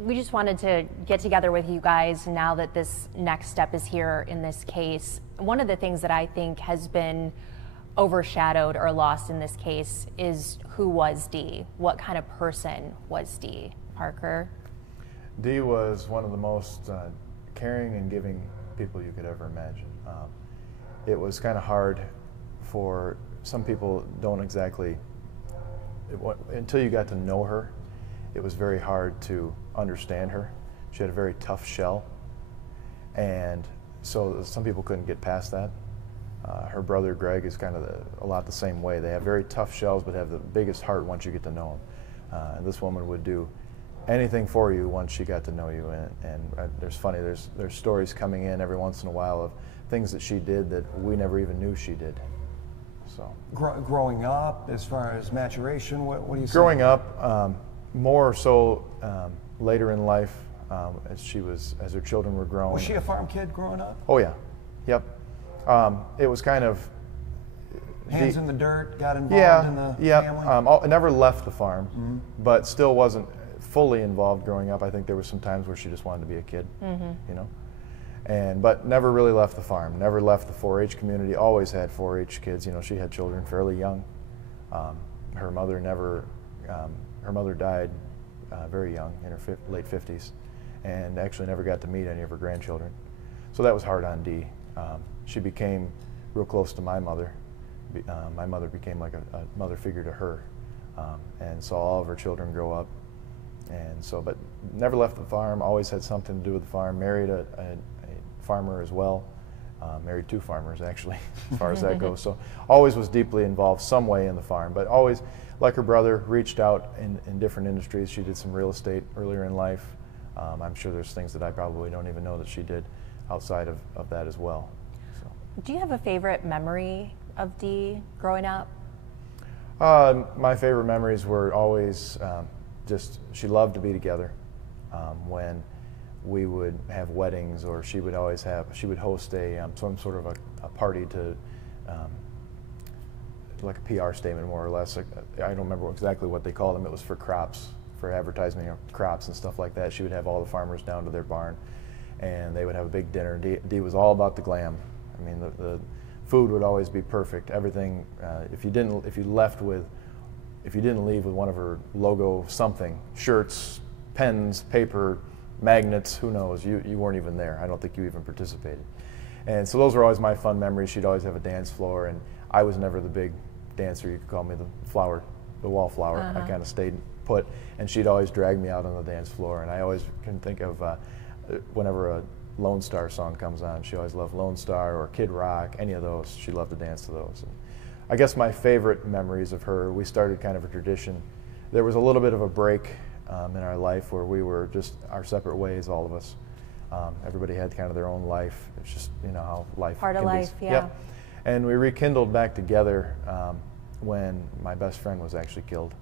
We just wanted to get together with you guys now that this next step is here in this case. One of the things that I think has been overshadowed or lost in this case is who was Dee? What kind of person was Dee? Parker? Dee was one of the most caring and giving people you could ever imagine. It was kind of hard for some people don't exactly, until you got to know her, it was very hard to understand her. She had a very tough shell, and so some people couldn't get past that. Her brother Greg is kind of a lot the same way. They have very tough shells but have the biggest heart once you get to know them. And this woman would do anything for you once she got to know you. And there's stories coming in every once in a while of things that she did that we never even knew she did. So growing up, as far as maturation, what do you say? Growing up, more so later in life, as her children were growing. Was she a farm kid growing up? Oh yeah, yep. It was kind of hands in the dirt, got involved in the family? I never left the farm, but still wasn't fully involved growing up. I think there was some times where she just wanted to be a kid, you know. But never really left the farm, never left the 4-H community, always had 4-H kids. You know, she had children fairly young. Her mother died very young, in her late 50s, and actually never got to meet any of her grandchildren. So that was hard on Dee. She became real close to my mother. My mother became like a mother figure to her, and saw all of her children grow up. And so, but never left the farm, always had something to do with the farm, married a farmer as well, married 2 farmers actually, as far as that goes. So always was deeply involved some way in the farm, but always, like her brother, reached out in different industries. She did some real estate earlier in life. I'm sure there's things that I probably don't even know that she did outside of that as well. So. Do you have a favorite memory of Dee growing up? My favorite memories were always just, she loved to be together. When we would have weddings, or she would host some sort of a party to, like a PR statement more or less. I don't remember exactly what they called them. It was for crops, for advertising of crops and stuff like that. She would have all the farmers down to their barn, and they would have a big dinner. Dee was all about the glam. I mean, the food would always be perfect. Everything. If you didn't leave with one of her logo something, shirts, pens, paper, magnets, who knows, you weren't even there. I don't think you even participated. And so those were always my fun memories. She'd always have a dance floor, and I was never the big dancer. You could call me the wallflower. I kind of stayed put, and she'd always drag me out on the dance floor. And I always can think of whenever a Lone Star song comes on, she always loved Lone Star or Kid Rock, any of those. She loved to dance to those. And I guess my favorite memories of her, we started kind of a tradition. There was a little bit of a break in our life where we were just our separate ways, all of us. Everybody had kind of their own life. It's just, you know, how life part of life, yeah. Yep. And we rekindled back together when my best friend was actually killed.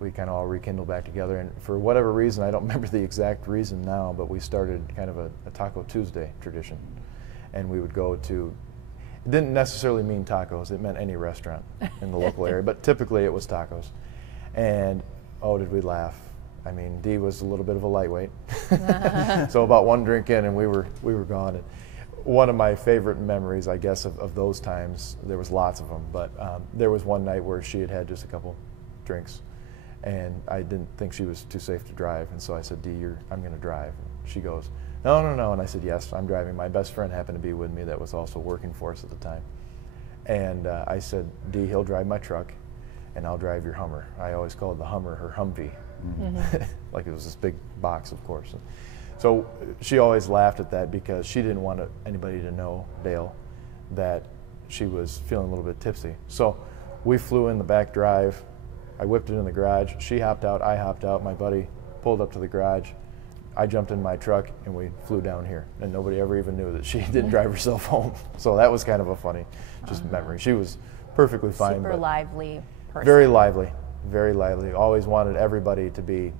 We kind of all rekindled back together, and for whatever reason, I don't remember the exact reason now, but we started kind of a Taco Tuesday tradition. And we would go to, it didn't necessarily mean tacos, it meant any restaurant in the local area, but typically it was tacos. And oh, did we laugh. I mean, Dee was a little bit of a lightweight. So about one drink in and we were gone. And one of my favorite memories, I guess, of those times, there was lots of them, but there was one night where she had had just a couple drinks, and I didn't think she was too safe to drive, and so I said, Dee, I'm going to drive. And she goes, no, no, no, and I said, yes, I'm driving. My best friend happened to be with me that was also working for us at the time. And I said, Dee, he'll drive my truck, and I'll drive your Hummer. I always called the Hummer her Humvee, like it was this big box, of course. And so she always laughed at that because she didn't want anybody to know, Dale, that she was feeling a little bit tipsy. So we flew in the back drive. I whipped it in the garage. She hopped out, I hopped out. My buddy pulled up to the garage. I jumped in my truck and we flew down here. And nobody ever even knew that she didn't drive herself home. So that was kind of a funny memory. She was perfectly fine. Super lively person. Very lively, very lively. Always wanted everybody to be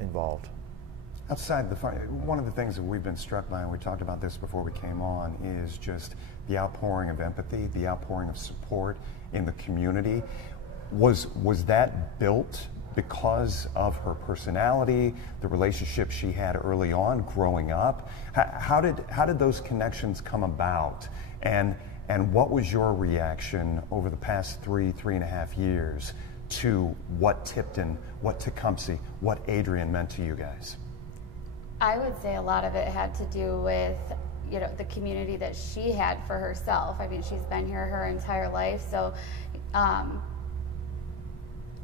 involved. Outside the farm, one of the things that we've been struck by, and we talked about this before we came on, is just the outpouring of empathy, the outpouring of support in the community. Was that built because of her personality, the relationship she had early on growing up? How did those connections come about? And what was your reaction over the past 3.5 years to what Tipton, what Tecumseh, what Adrian meant to you guys? I would say a lot of it had to do with, you know, the community that she had for herself. I mean, she's been here her entire life, so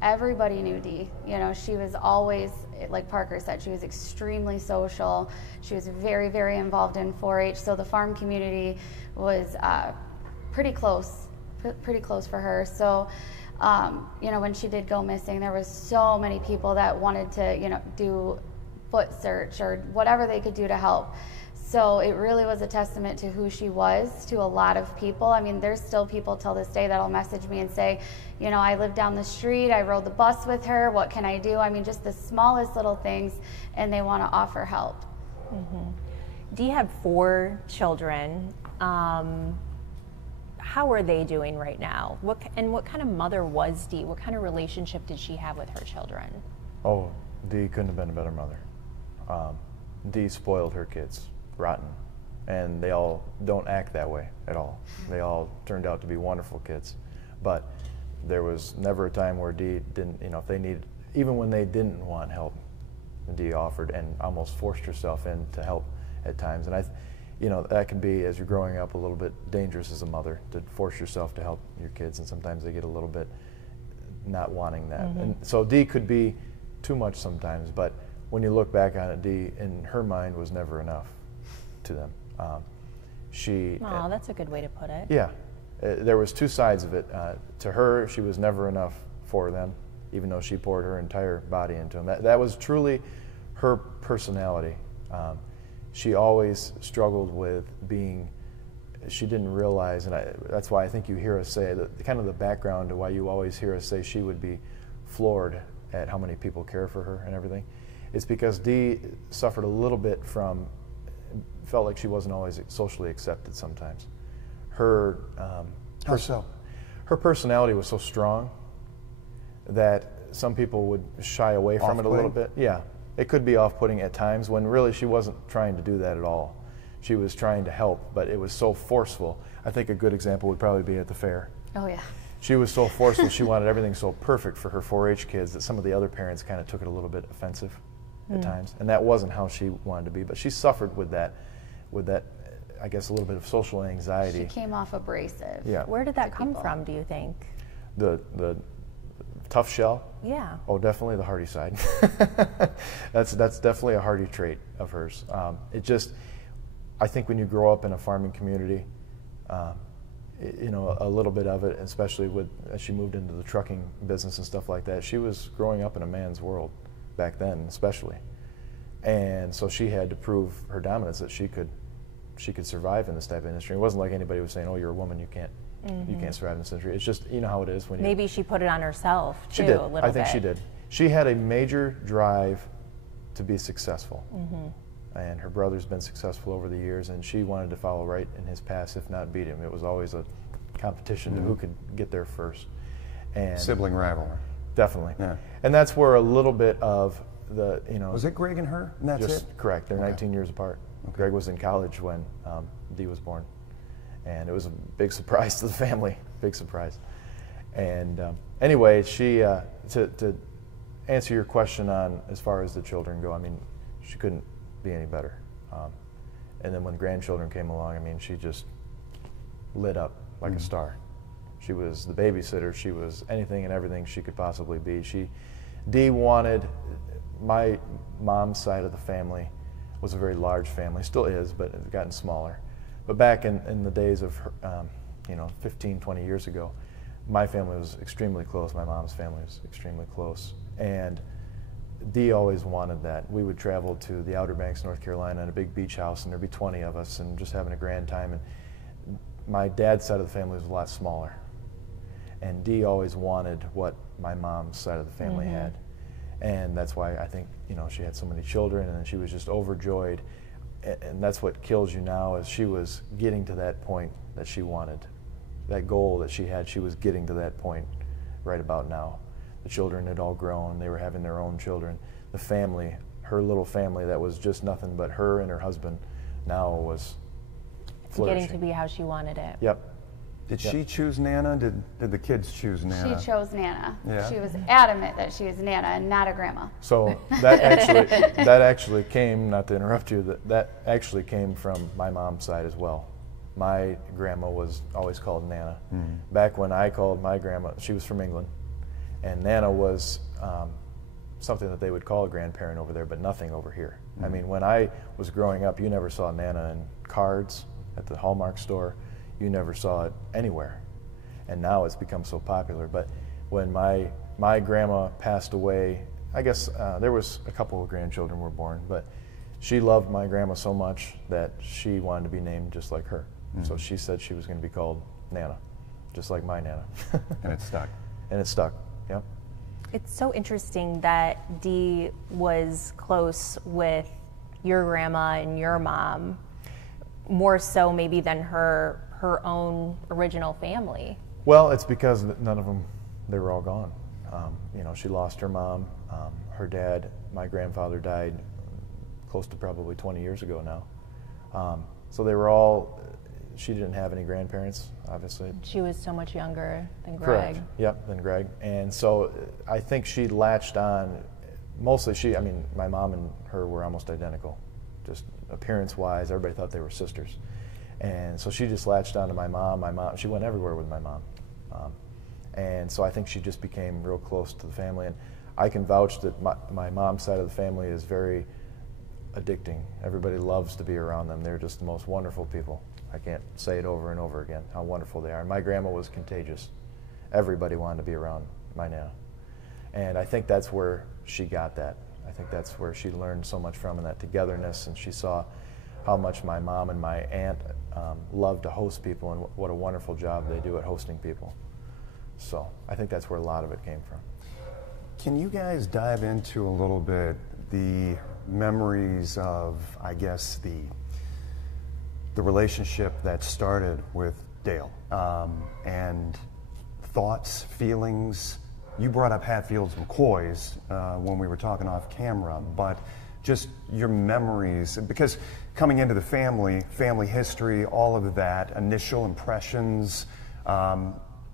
everybody knew Dee. You know, she was always, like Parker said, she was extremely social. She was very, very involved in 4-H, so the farm community was pretty close for her. So, you know, when she did go missing, there was so many people that wanted to, you know, do foot search or whatever they could do to help. So it really was a testament to who she was to a lot of people. I mean, there's still people till this day that'll message me and say, you know, I live down the street, I rode the bus with her, what can I do? I mean, just the smallest little things, and they want to offer help. Mm-hmm. Dee had 4 children. How are they doing right now? What kind of mother was Dee? What kind of relationship did she have with her children? Oh, Dee couldn't have been a better mother. Dee spoiled her kids rotten, and they all don't act that way at all. They all turned out to be wonderful kids, but there was never a time where Dee didn't, you know, if they needed, even when they didn't want help, Dee offered and almost forced herself in to help at times. And you know, that can be, as you're growing up, a little bit dangerous as a mother to force yourself to help your kids, and sometimes they get a little bit not wanting that. Mm-hmm. And so Dee could be too much sometimes, but when you look back on it, Dee, in her mind, was never enough to them. That's a good way to put it. Yeah, there was 2 sides of it. To her, she was never enough for them, even though she poured her entire body into them. That was truly her personality. She always struggled with being, she didn't realize, and that's why I think you hear us say, kind of the background to why you always hear us say she would be floored at how many people care for her and everything. It's because Dee suffered a little bit from, felt like she wasn't always socially accepted sometimes. Her her personality was so strong that some people would shy away from it a little bit. Yeah, it could be off-putting at times when really she wasn't trying to do that at all. She was trying to help, but it was so forceful. I think a good example would probably be at the fair. Oh yeah. She was so forceful, she wanted everything so perfect for her 4-H kids that some of the other parents kind of took it a little bit offensive at times. And that wasn't how she wanted to be, but she suffered with that, I guess, a little bit of social anxiety. She came off abrasive. Yeah. Where did that come from, do you think? The tough shell? Yeah. Oh, definitely the hardy side. That's definitely a hardy trait of hers. It just, I think when you grow up in a farming community, you know, a little bit of it, especially as she moved into the trucking business and stuff like that, she was growing up in a man's world back then, especially. And so she had to prove her dominance, that she could survive in this type of industry. It wasn't like anybody was saying, "Oh, you're a woman, you can't survive in this industry." It's just, you know how it is when maybe she put it on herself too. She did. A little I think bit. she did. She had a major drive to be successful, and her brother's been successful over the years, and she wanted to follow right in his path, if not beat him. It was always a competition to who could get there first. And sibling rivalry. Definitely. Yeah. And that's where a little bit of the, you know. Was it Greg and her? And that's just it? Correct. They're Okay. 19 years apart. Okay. Greg was in college when Dee was born. And it was a big surprise to the family. Big surprise. And anyway, she, to answer your question on as far as the children go, I mean, she couldn't be any better. And then when grandchildren came along, I mean, she just lit up like a star. She was the babysitter. She was anything and everything she could possibly be. Dee wanted, my mom's side of the family was a very large family, still is, but it's gotten smaller. But back in the days of, 15, 20 years ago, my family was extremely close. My mom's family was extremely close. And Dee always wanted that. We would travel to the Outer Banks, North Carolina, in a big beach house, and there'd be 20 of us and just having a grand time. And my dad's side of the family was a lot smaller. And Dee always wanted what my mom's side of the family had. And that's why I think, she had so many children, and she was just overjoyed. And that's what kills you now, is she was getting to that point that she wanted. That goal that she had, she was getting to that point right about now. The children had all grown. They were having their own children. The family, her little family that was just nothing but her and her husband, now was flourishing. Getting to be how she wanted it. Yep. Did she choose Nana? Did the kids choose Nana? She chose Nana. Yeah. She was adamant that she was Nana and not a grandma. So that actually came, not to interrupt you, that actually came from my mom's side as well. My grandma was always called Nana. Back when I called my grandma, she was from England, and Nana was something that they would call a grandparent over there, but nothing over here. I mean, when I was growing up, you never saw Nana in cards at the Hallmark store. You never saw it anywhere. And now it's become so popular. But when my grandma passed away, I guess there was a couple of grandchildren were born, but she loved my grandma so much that she wanted to be named just like her. So she said she was going to be called Nana, just like my Nana. And it stuck. And it stuck, yep. It's so interesting that Dee was close with your grandma and your mom, more so maybe than her own original family. Well, it's because none of them, they were all gone. You know, she lost her mom. Her dad, my grandfather, died close to probably 20 years ago now. So they were all, she didn't have any grandparents, obviously. She was so much younger than Greg. Correct, yep, than Greg. And so I think she latched on, mostly I mean, my mom and her were almost identical, just appearance-wise. Everybody thought they were sisters. And so she just latched on to my mom. She went everywhere with my mom. And so I think she just became real close to the family. And I can vouch that my mom's side of the family is very addicting. Everybody loves to be around them. They're just the most wonderful people. I can't say it over and over again, how wonderful they are. And my grandma was contagious. Everybody wanted to be around my Nana. And I think that's where she got that. I think that's where she learned so much from, and that togetherness, and she saw how much my mom and my aunt love to host people, and what a wonderful job they do at hosting people. So I think that's where a lot of it came from. Can you guys dive into a little bit the memories of, I guess, the relationship that started with Dale, and thoughts, feelings? You brought up Hatfields and McCoys when we were talking off camera, but just your memories, because coming into the family history, all of that, initial impressions,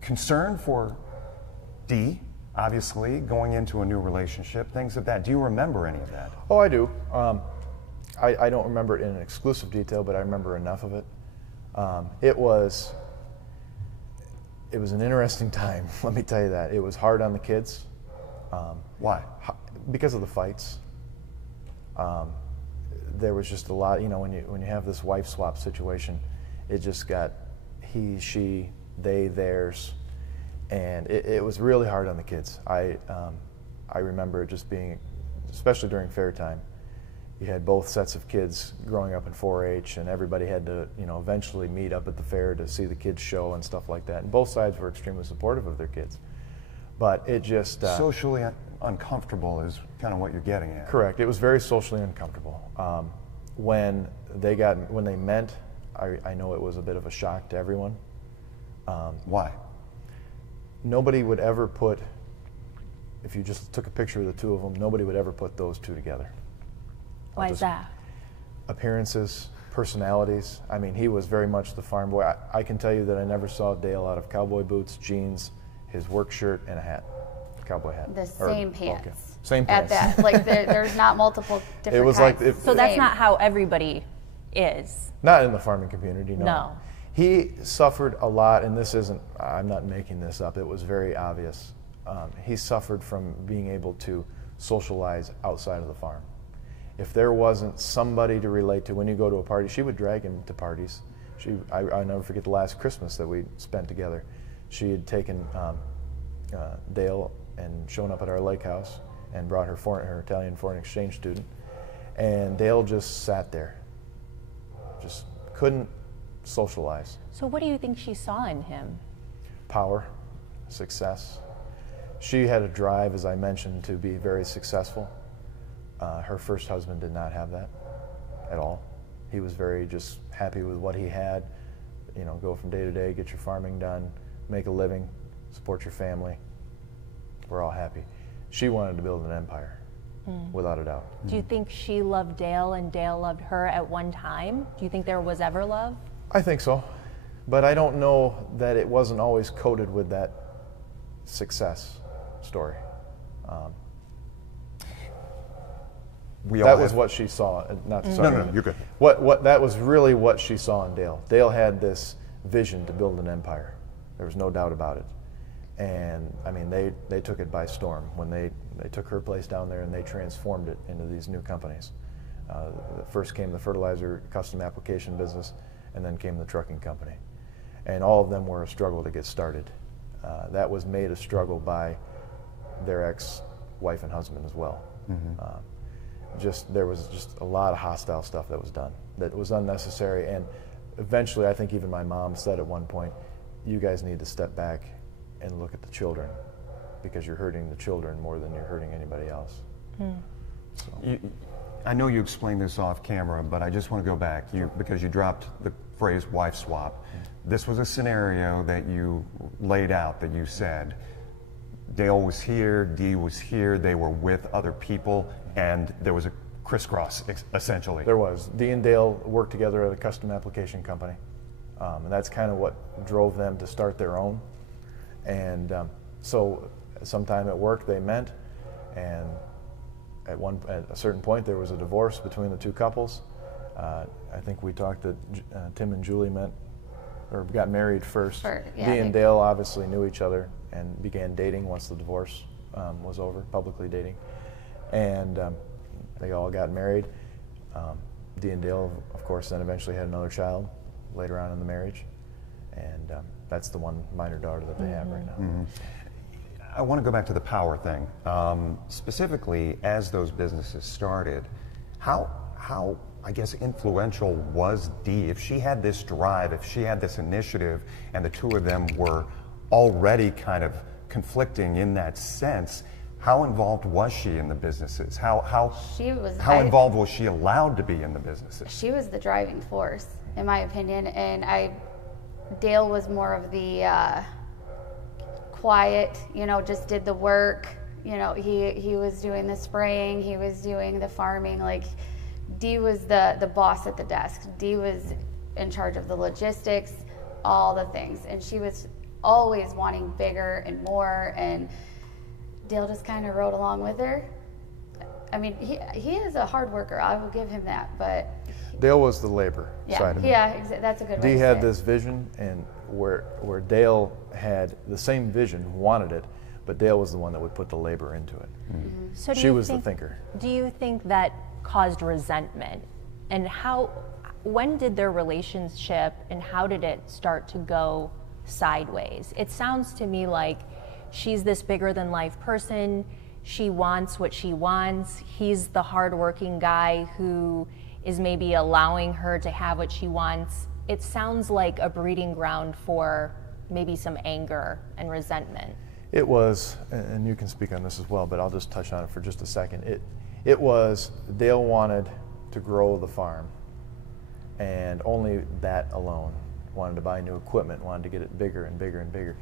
concern for Dee, obviously, going into a new relationship, things of that. Do you remember any of that? Oh, I do. I don't remember it in exclusive detail, but I remember enough of it. It was an interesting time, let me tell you that. It was hard on the kids. Why? Because of the fights. There was just a lot, you know, when you have this wife swap situation, it just got he, she, they, theirs, and it was really hard on the kids. I remember it just being, especially during fair time, you had both sets of kids growing up in 4-H, and everybody had to, you know, eventually meet up at the fair to see the kids show and stuff like that. And both sides were extremely supportive of their kids, but it just socially uncomfortable is kind of what you're getting at. Correct. It was very socially uncomfortable. When they met, I know it was a bit of a shock to everyone. Why? Nobody would ever put, if you just took a picture of the two of them, nobody would ever put those two together. Why is that? Appearances, personalities. I mean, he was very much the farm boy. I can tell you that I never saw Dale out of cowboy boots, jeans, his work shirt, and a hat, cowboy hat. The same pants. Okay. Same pants. At that, like there's not multiple different It was kinds. like So that's not how everybody is. Not in the farming community, no. No. He suffered a lot, and this isn't, I'm not making this up, it was very obvious. He suffered from being able to socialize outside of the farm. If there wasn't somebody to relate to, when you go to a party, she would drag him to parties. I'll never forget the last Christmas that we spent together. She had taken Dale and shown up at our lake house and brought her Italian foreign exchange student. And Dale just sat there, just couldn't socialize. So what do you think she saw in him? Power, success. She had a drive, as I mentioned, to be very successful. Her first husband did not have that at all. He was very just happy with what he had, you know, go from day to day, get your farming done, make a living, support your family. we're all happy. She wanted to build an empire, without a doubt. Do you think she loved Dale and Dale loved her at one time? Do you think there was ever love? I think so, but I don't know that it wasn't always coated with that success story. That was what she saw. Not sorry. No, you're good. That was really what she saw in Dale. Dale had this vision to build an empire. There was no doubt about it. And I mean, they took it by storm when they took her place down there and they transformed it into these new companies. First came the fertilizer custom application business, and then came the trucking company. And all of them were a struggle to get started. That was made a struggle by their ex-wife and husband as well. There was just a lot of hostile stuff that was done that was unnecessary, and eventually I think even my mom said at one point, you guys need to step back and look at the children, because you're hurting the children more than you're hurting anybody else. So. I know you explained this off camera, but I just want to go back because you dropped the phrase wife swap. This was a scenario that you laid out, that you said Dale was here, Dee was here, they were with other people, and there was a crisscross, essentially. There was. Dee and Dale worked together at a custom application company, and that's kind of what drove them to start their own. And so sometime at work they met, and at a certain point there was a divorce between the two couples. I think we talked that Tim and Julie got married first. Dee and Dale obviously knew each other and began dating once the divorce was over, publicly dating. And they all got married. Dee and Dale, of course, then eventually had another child later on in the marriage. And that's the one minor daughter that they have right now. I want to go back to the power thing. Specifically, as those businesses started, how I guess influential was Dee? If she had this drive, if she had this initiative, and the two of them were already kind of conflicting in that sense, how involved was she in the businesses? How involved was she allowed to be in the businesses? She was the driving force, in my opinion, and Dale was more of the quiet, just did the work. He was doing the spraying, he was doing the farming. Like, Dee was the boss at the desk. Dee was in charge of the logistics, all the things, and she was always wanting bigger and more, and Dale just kind of rode along with her. I mean, he is a hard worker, I will give him that, but Dale was the labor side of it. Yeah, that's a good way to say it. Dee had this vision, and where Dale had the same vision, wanted it, but Dale was the one that would put the labor into it. So she was the thinker. Do you think that caused resentment? And when did their relationship and how did it start to go sideways? It sounds to me like she's this bigger than life person. She wants what she wants. He's the hardworking guy who is maybe allowing her to have what she wants. It sounds like a breeding ground for maybe some anger and resentment. It was, and you can speak on this as well, but I'll just touch on it for just a second. It was, Dale wanted to grow the farm, and only that alone. Wanted to buy new equipment, wanted to get it bigger and bigger and bigger.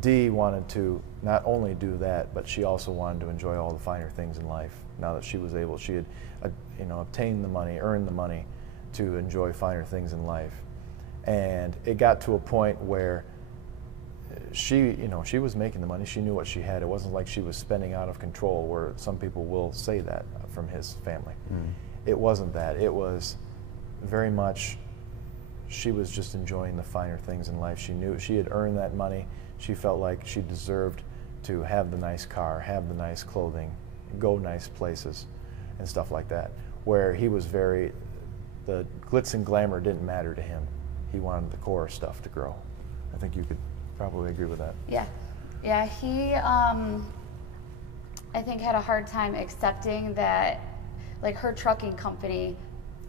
Dee wanted to not only do that, but she also wanted to enjoy all the finer things in life. Now that she was able, she had obtained the money, earned the money to enjoy finer things in life. And it got to a point where she was making the money. She knew what she had. It wasn't like she was spending out of control, where some people will say that from his family. It wasn't that. It was very much, she was just enjoying the finer things in life. She knew she had earned that money. She felt like she deserved to have the nice car, have the nice clothing, go nice places, and stuff like that. Where he was the glitz and glamour didn't matter to him. He wanted the core stuff to grow. I think you could probably agree with that. Yeah, he, I think, had a hard time accepting that, like, her trucking company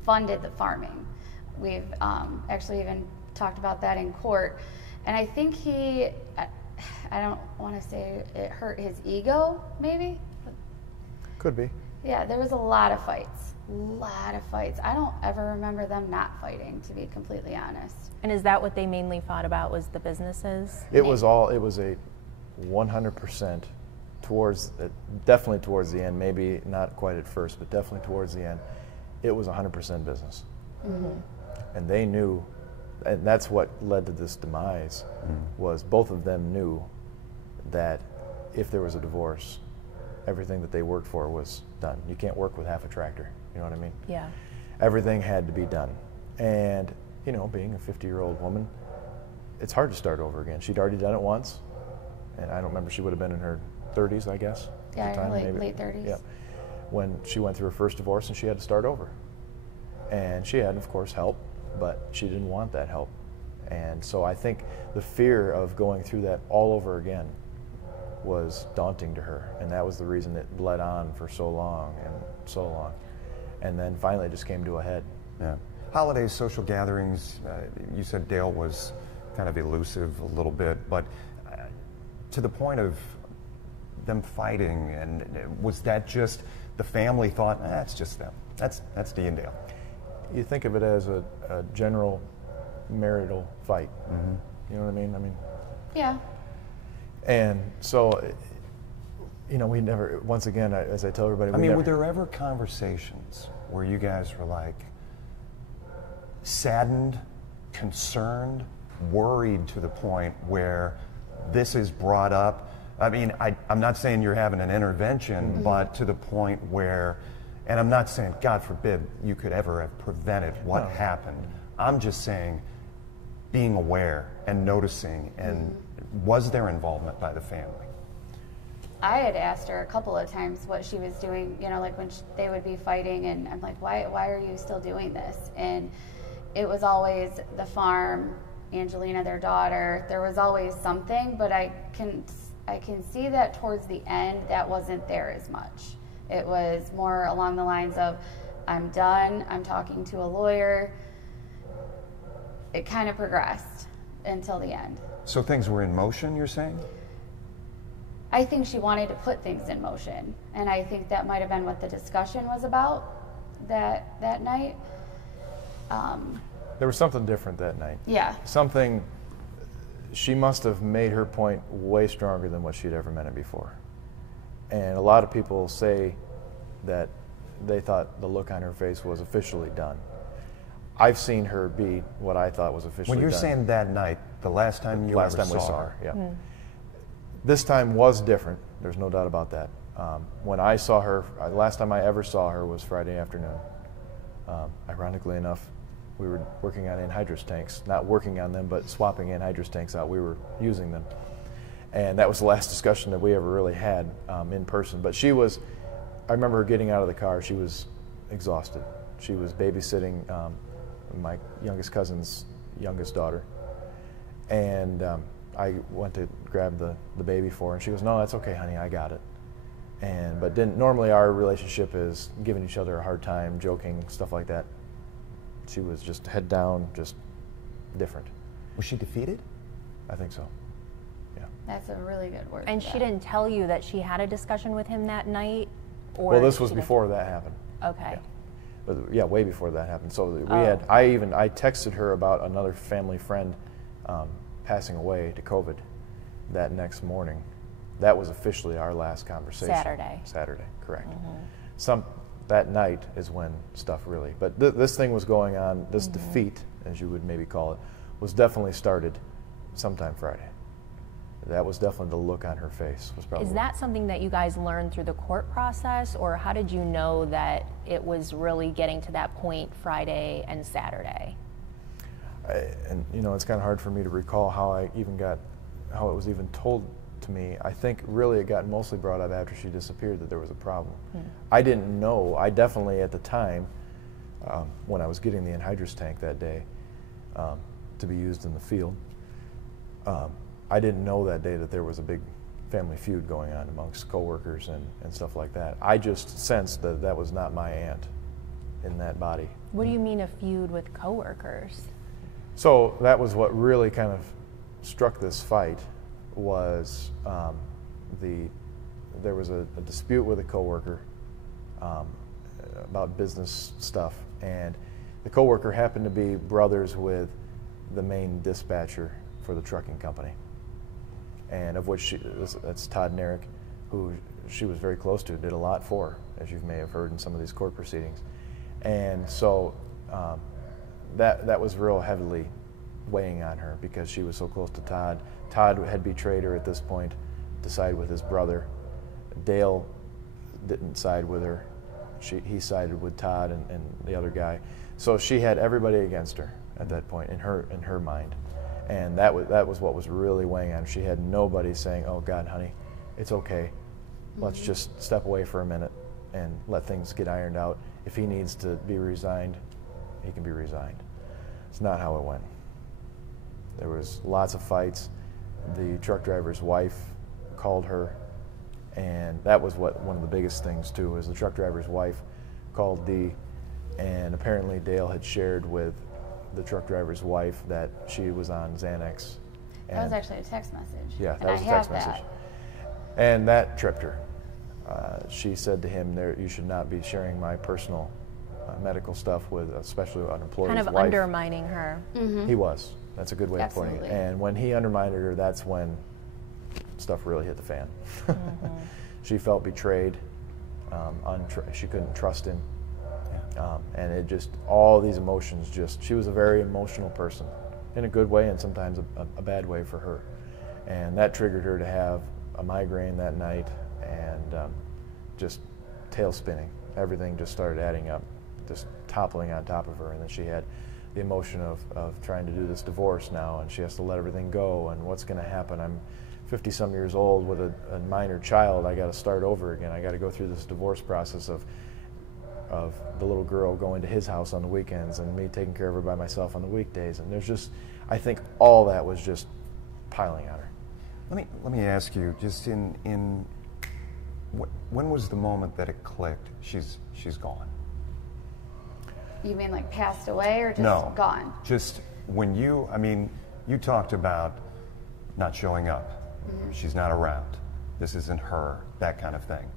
funded the farming. We've actually even talked about that in court. And I think I don't want to say it hurt his ego, maybe? Could be. Yeah, there was a lot of fights. I don't ever remember them not fighting, to be completely honest. And is that what they mainly fought about, was the businesses? It was a 100% definitely towards the end, maybe not quite at first, but definitely towards the end, it was 100% business. And they knew, and that's what led to this demise, was both of them knew that if there was a divorce, everything that they worked for was done. You can't work with half a tractor, you know what I mean? Yeah. Everything had to be done. And, you know, being a 50-year-old woman, it's hard to start over again. She'd already done it once, and I don't remember, she would have been in her 30s, I guess. Yeah, at the time, maybe. late 30s. Yeah. When she went through her first divorce and she had to start over. And she had, of course, help, but she didn't want that help. And so I think the fear of going through that all over again was daunting to her, and that was the reason it bled on for so long and so long. And then finally it just came to a head. Yeah. Holidays, social gatherings, you said Dale was kind of elusive a little bit, but to the point of them fighting, and was that just the family thought, it's just them, that's Dee and Dale? You think of it as a general marital fight. You know what I mean? Yeah. And so, you know, we never, once again, as I tell everybody, were there ever conversations where you guys were like saddened, concerned, worried to the point where this is brought up? I mean, I'm not saying you're having an intervention, but to the point where, and I'm not saying, God forbid, you could ever have prevented what happened. I'm just saying being aware and noticing, and was there involvement by the family? I had asked her a couple of times what she was doing, you know, like when they would be fighting, and I'm like, why are you still doing this? And it was always the farm, Angelina, their daughter. There was always something, but I can see that towards the end, that wasn't there as much. It was more along the lines of, I'm done, I'm talking to a lawyer. It kind of progressed until the end. So things were in motion, you're saying? I think she wanted to put things in motion, and I think that might have been what the discussion was about that night. There was something different that night. Yeah. Something, she must have made her point way stronger than what she'd ever meant it before. And a lot of people say that they thought the look on her face was officially done. I've seen her be what I thought was officially done. When you're saying that night, the last time you ever saw her. Last time we saw her, yeah. This time was different, there's no doubt about that. When I saw her, last time I ever saw her was Friday afternoon. Ironically enough, we were working on anhydrous tanks, not working on them, but swapping anhydrous tanks out. We were using them. And that was the last discussion that we ever really had in person. But she was, I remember her getting out of the car, she was exhausted. She was babysitting my youngest cousin's youngest daughter. And I went to grab the baby for her, and she goes, "No, that's okay, honey, I got it." But normally our relationship is giving each other a hard time, joking, stuff like that. She was just head down, just different. Was she defeated? I think so. Yeah. That's a really good word. And for she that. didn't tell you that she had a discussion with him that night? Or Well, this was she didn't- before that happened. Okay. Yeah. But yeah, way before that happened. So I texted her about another family friend passing away to COVID that next morning. That was officially our last conversation. Saturday, correct. That night is when stuff really, but this thing was going on, this defeat, as you would maybe call it, was definitely started sometime Friday. That was definitely the look on her face. Was probably. Is that something that you guys learned through the court process, or how did you know that it was really getting to that point Friday and Saturday? And you know, it's kind of hard for me to recall how it was even told to me. I think really it got mostly brought up after she disappeared that there was a problem. I didn't know. I definitely at the time, when I was getting the anhydrous tank that day to be used in the field, I didn't know that day that there was a big family feud going on amongst coworkers and stuff like that. I just sensed that that was not my aunt in that body. What do you mean a feud with coworkers? So that was what really kind of struck this fight. Was there was a dispute with a coworker about business stuff, and the coworker happened to be brothers with the main dispatcher for the trucking company, and of which that's Todd and Eric. who she was very close to, did a lot for, as you may have heard in some of these court proceedings. And so that was real heavily weighing on her because she was so close to Todd. Todd had betrayed her at this point to side with his brother. Dale didn't side with her. He sided with Todd and the other guy. So she had everybody against her at that point in her mind. And that was what was really weighing on her. She had nobody saying, "Oh God, honey, it's okay. Let's just step away for a minute and let things get ironed out. If he needs to be resigned, he can be resigned." It's not how it went. There was lots of fights. The truck driver's wife called her, and that was one of the biggest things too, was the truck driver's wife called Dee, and apparently Dale had shared with the truck driver's wife that she was on Xanax. That was actually a text message. Yeah, that was a text message. And that tripped her. She said to him, "You should not be sharing my personal medical stuff with, especially an employee's wife." Kind of undermining her. He was. That's a good way of putting it. And when he undermined her, that's when stuff really hit the fan. She felt betrayed. She couldn't trust him. And it just, all these emotions she was a very emotional person in a good way and sometimes a bad way for her. And that triggered her to have a migraine that night and just tail spinning. Everything just started adding up, just toppling on top of her. And then she had the emotion of trying to do this divorce now, and she has to let everything go, and what's going to happen? I'm 50-some years old with a minor child. I got to start over again. I got to go through this divorce process of the little girl going to his house on the weekends and me taking care of her by myself on the weekdays. And there's just, I think all that was just piling on her. Let me ask you, just when was the moment that it clicked? She's gone. You mean like passed away or just gone? Just when you talked about not showing up. She's not around. This isn't her, that kind of thing.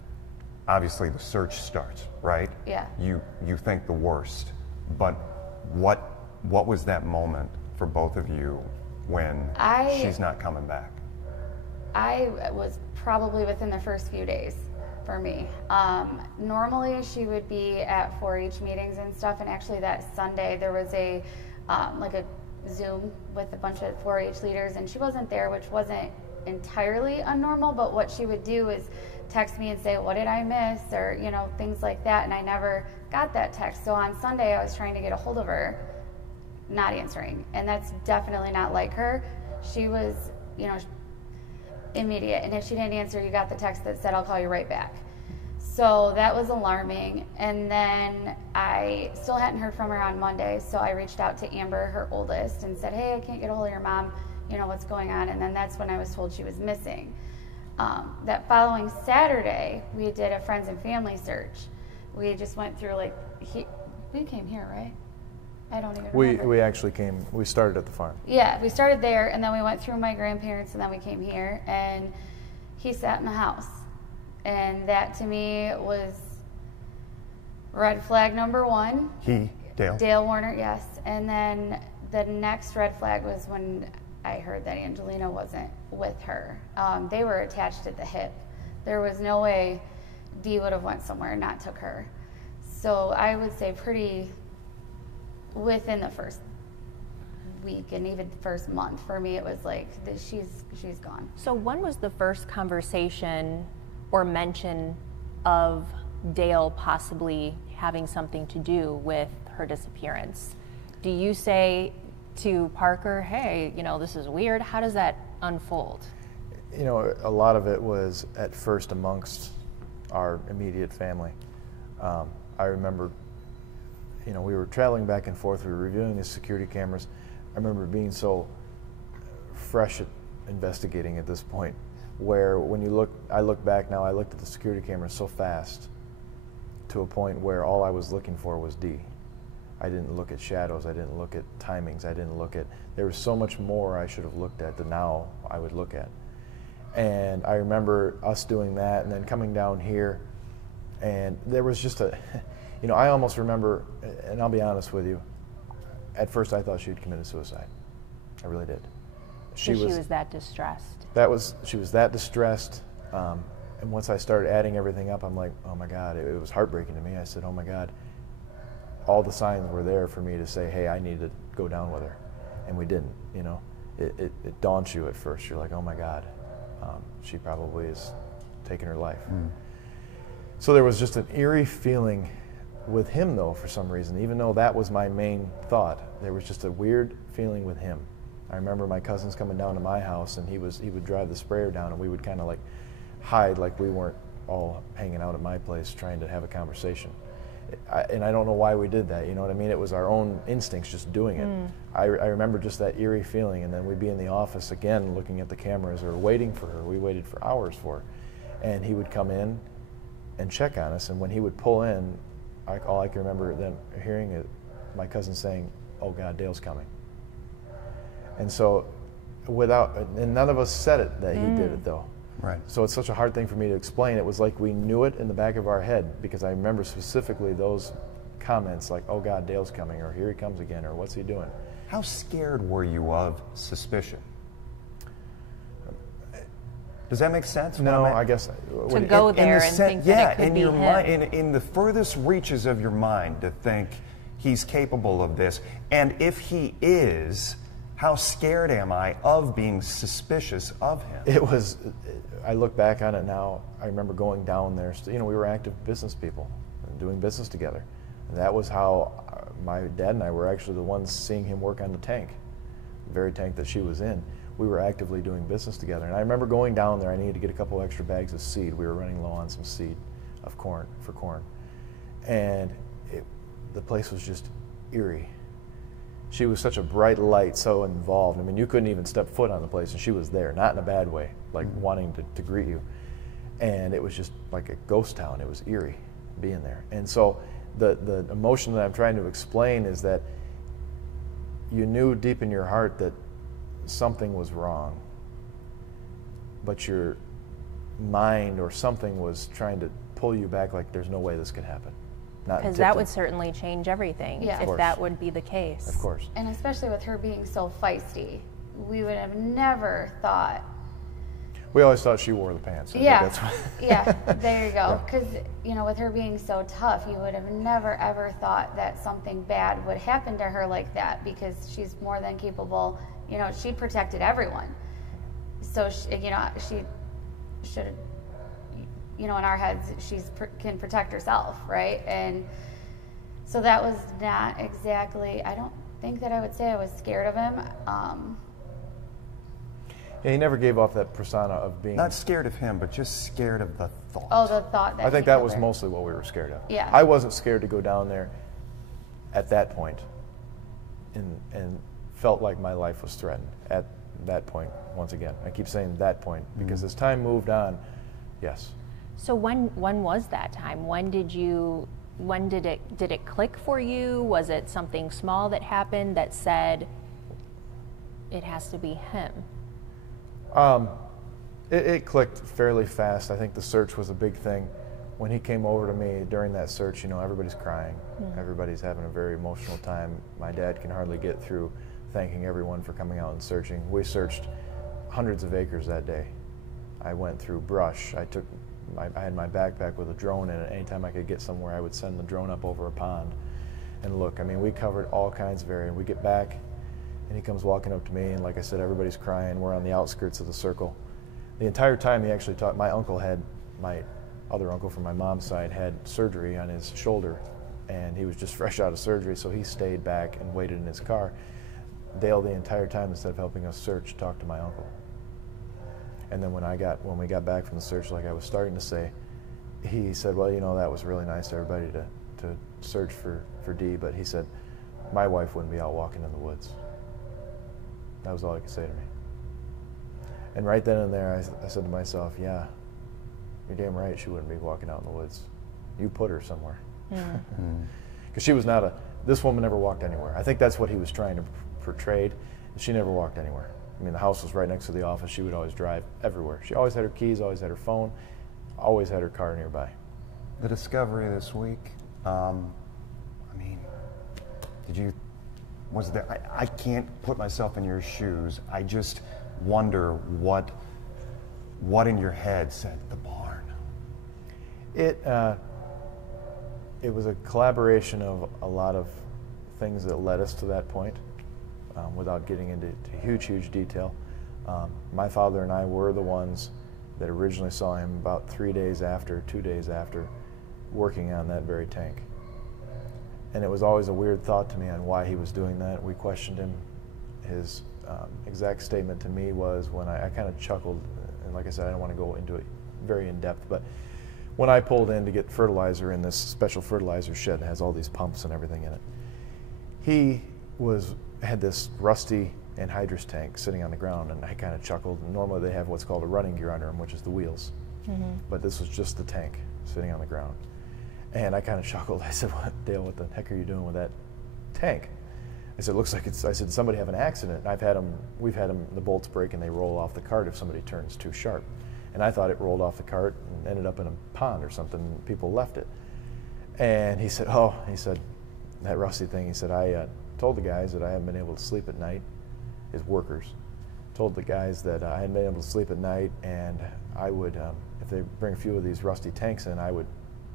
Obviously the search starts, right? Yeah. You think the worst, but what was that moment for both of you when she's not coming back? I was probably within the first few days for me. Normally she would be at 4-H meetings and stuff, and actually that Sunday there was a Zoom with a bunch of 4-H leaders, and she wasn't there, which wasn't entirely unnormal, but what she would do is text me and say, "What did I miss?" or things like that, and I never got that text. So on Sunday I was trying to get a hold of her, not answering, and that's definitely not like her. She was immediate, and if she didn't answer, you got the text that said, "I'll call you right back." So that was alarming. And then I still hadn't heard from her on Monday, so I reached out to Amber, her oldest, and said, "Hey, I can't get a hold of your mom, what's going on?" And then that's when I was told she was missing. That following Saturday, we did a friends and family search. We just went through we came here, right? I don't even remember. We actually we started at the farm. Yeah, we started there, and then we went through my grandparents, and then we came here, and he sat in the house. And that to me was red flag number one. Dale? Dale Warner, yes. And then the next red flag was when I heard that Angelina wasn't with her. They were attached at the hip. There was no way Dee would have went somewhere and not took her. So I would say pretty within the first week and even first month, for me it was like, she's gone. So when was the first conversation or mention of Dale possibly having something to do with her disappearance? Do you say to Parker, "Hey, this is weird"? How does that unfold? A lot of it was at first amongst our immediate family. I remember, we were traveling back and forth. We were reviewing the security cameras. I remember being so fresh at investigating at this point, where when I look back now, I looked at the security cameras so fast to a point where all I was looking for was Dee. I didn't look at shadows, I didn't look at timings, there was so much more I should have looked at than now I would look at. And I remember us doing that and then coming down here, and there was just I almost remember, and I'll be honest with you, at first I thought she had committed suicide. I really did. She was that distressed. She was that distressed, And once I started adding everything up, I'm like, oh my God, it was heartbreaking to me. I said, oh my God, all the signs were there for me to say, hey, I need to go down with her. And we didn't, you know. It daunts you at first. You're like, oh my God, she probably is taking her life. So there was just an eerie feeling with him, though, for some reason. Even though that was my main thought, there was just a weird feeling with him. I remember my cousins coming down to my house, and he would drive the sprayer down, and we would kind of like hide, like we weren't all hanging out at my place trying to have a conversation. And I don't know why we did that, you know what I mean? It was our own instincts just doing it. I remember just that eerie feeling, and then we'd be in the office again looking at the cameras or waiting for her. We waited for hours for her. And he would come in and check on us, and when he would pull in, all I can remember then hearing it, my cousin saying, oh God, Dale's coming. And so and none of us said it that he did it though. Right. So it's such a hard thing for me to explain. It was like we knew it in the back of our head, because I remember specifically those comments like, oh God, Dale's coming, or here he comes again, or what's he doing? How scared were you of suspicion? Does that make sense? No, I guess. To go there and think that it could be him. Mind, in the furthest reaches of your mind, to think he's capable of this. And if he is, how scared am I of being suspicious of him? It was, I look back on it now, I remember going down there, you know, we were active business people and doing business together. And that was how my dad and I were actually the ones seeing him work on the tank, the very tank that she was in. We were actively doing business together. And I remember going down there, I needed to get a couple extra bags of seed. We were running low on some seed of corn, for corn. And the place was just eerie. She was such a bright light, so involved. I mean, you couldn't even step foot on the place, and she was there, not in a bad way, like wanting to greet you. And it was just like a ghost town. It was eerie being there. And so the emotion that I'm trying to explain is that you knew deep in your heart that something was wrong, but your mind or something was trying to pull you back, like there's no way this could happen. Because that would certainly change everything, Yeah. if that would be the case. Of course. And especially with her being so feisty, we would have never thought. We always thought she wore the pants. I think Yeah, that's what yeah, there you go. Yeah. Because, you know, with her being so tough, you would have never, ever thought that something bad would happen to her like that, because she's more than capable. You know, she protected everyone. So, you know, she should, you know, in our heads, can protect herself, right? And so that was not exactly, I don't think that I would say I was scared of him. Yeah, he never gave off that persona of being... Not scared of him, but just scared of the thought. Oh, the thought that I think he that killed was her. mostly what we were scared of. Yeah. I wasn't scared to go down there at that point and felt like my life was threatened at that point, once again. I keep saying that point because as time moved on, yes. So when was that time? When did it click for you? Was it something small that happened that said it has to be him? It clicked fairly fast. I think the search was a big thing. When he came over to me during that search, you know, everybody's crying. Everybody's having a very emotional time. My dad can hardly get through thanking everyone for coming out and searching. We searched hundreds of acres that day. I went through brush. I had my backpack with a drone in it. Anytime I could get somewhere, I would send the drone up over a pond and look. I mean, we covered all kinds of area. We get back, and he comes walking up to me, and like I said, everybody's crying. We're on the outskirts of the circle. The entire time he actually taught, my other uncle from my mom's side had surgery on his shoulder, and he was just fresh out of surgery, so he stayed back and waited in his car. Dale, the entire time, instead of helping us search, talked to my uncle. And then when we got back from the search, like I was starting to say, he said, well, you know, that was really nice of everybody to search for Dee, but he said, my wife wouldn't be out walking in the woods. That was all he could say to me. And right then and there, I said to myself, yeah, you're damn right she wouldn't be walking out in the woods. You put her somewhere. Because she was not this woman never walked anywhere. I think that's what he was trying to portray. She never walked anywhere. I mean, the house was right next to the office. She would always drive everywhere. She always had her keys, always had her phone, always had her car nearby. The discovery this week, I mean, I can't put myself in your shoes. I just wonder what in your head said, the barn. It was a collaboration of a lot of things that led us to that point, without getting into huge detail. My father and I were the ones that originally saw him about 2 days after, working on that very tank. And it was always a weird thought to me on why he was doing that. We questioned him. His exact statement to me was, when I kind of chuckled, and like I said, I don't want to go into it very in depth, but when I pulled in to get fertilizer in this special fertilizer shed that has all these pumps and everything in it, he had this rusty anhydrous tank sitting on the ground, and I kind of chuckled. And normally they have what's called a running gear under them, which is the wheels. But this was just the tank sitting on the ground. And I kind of chuckled. I said, Dale, what the heck are you doing with that tank? I said, it looks like I said, did somebody have an accident? We've had them, the bolts break and they roll off the cart if somebody turns too sharp. And I thought it rolled off the cart and ended up in a pond or something, and people left it. And he said, that rusty thing, he said, I told the guys that I haven't been able to sleep at night, his workers, told the guys that I hadn't been able to sleep at night, and I would, if they bring a few of these rusty tanks in, I would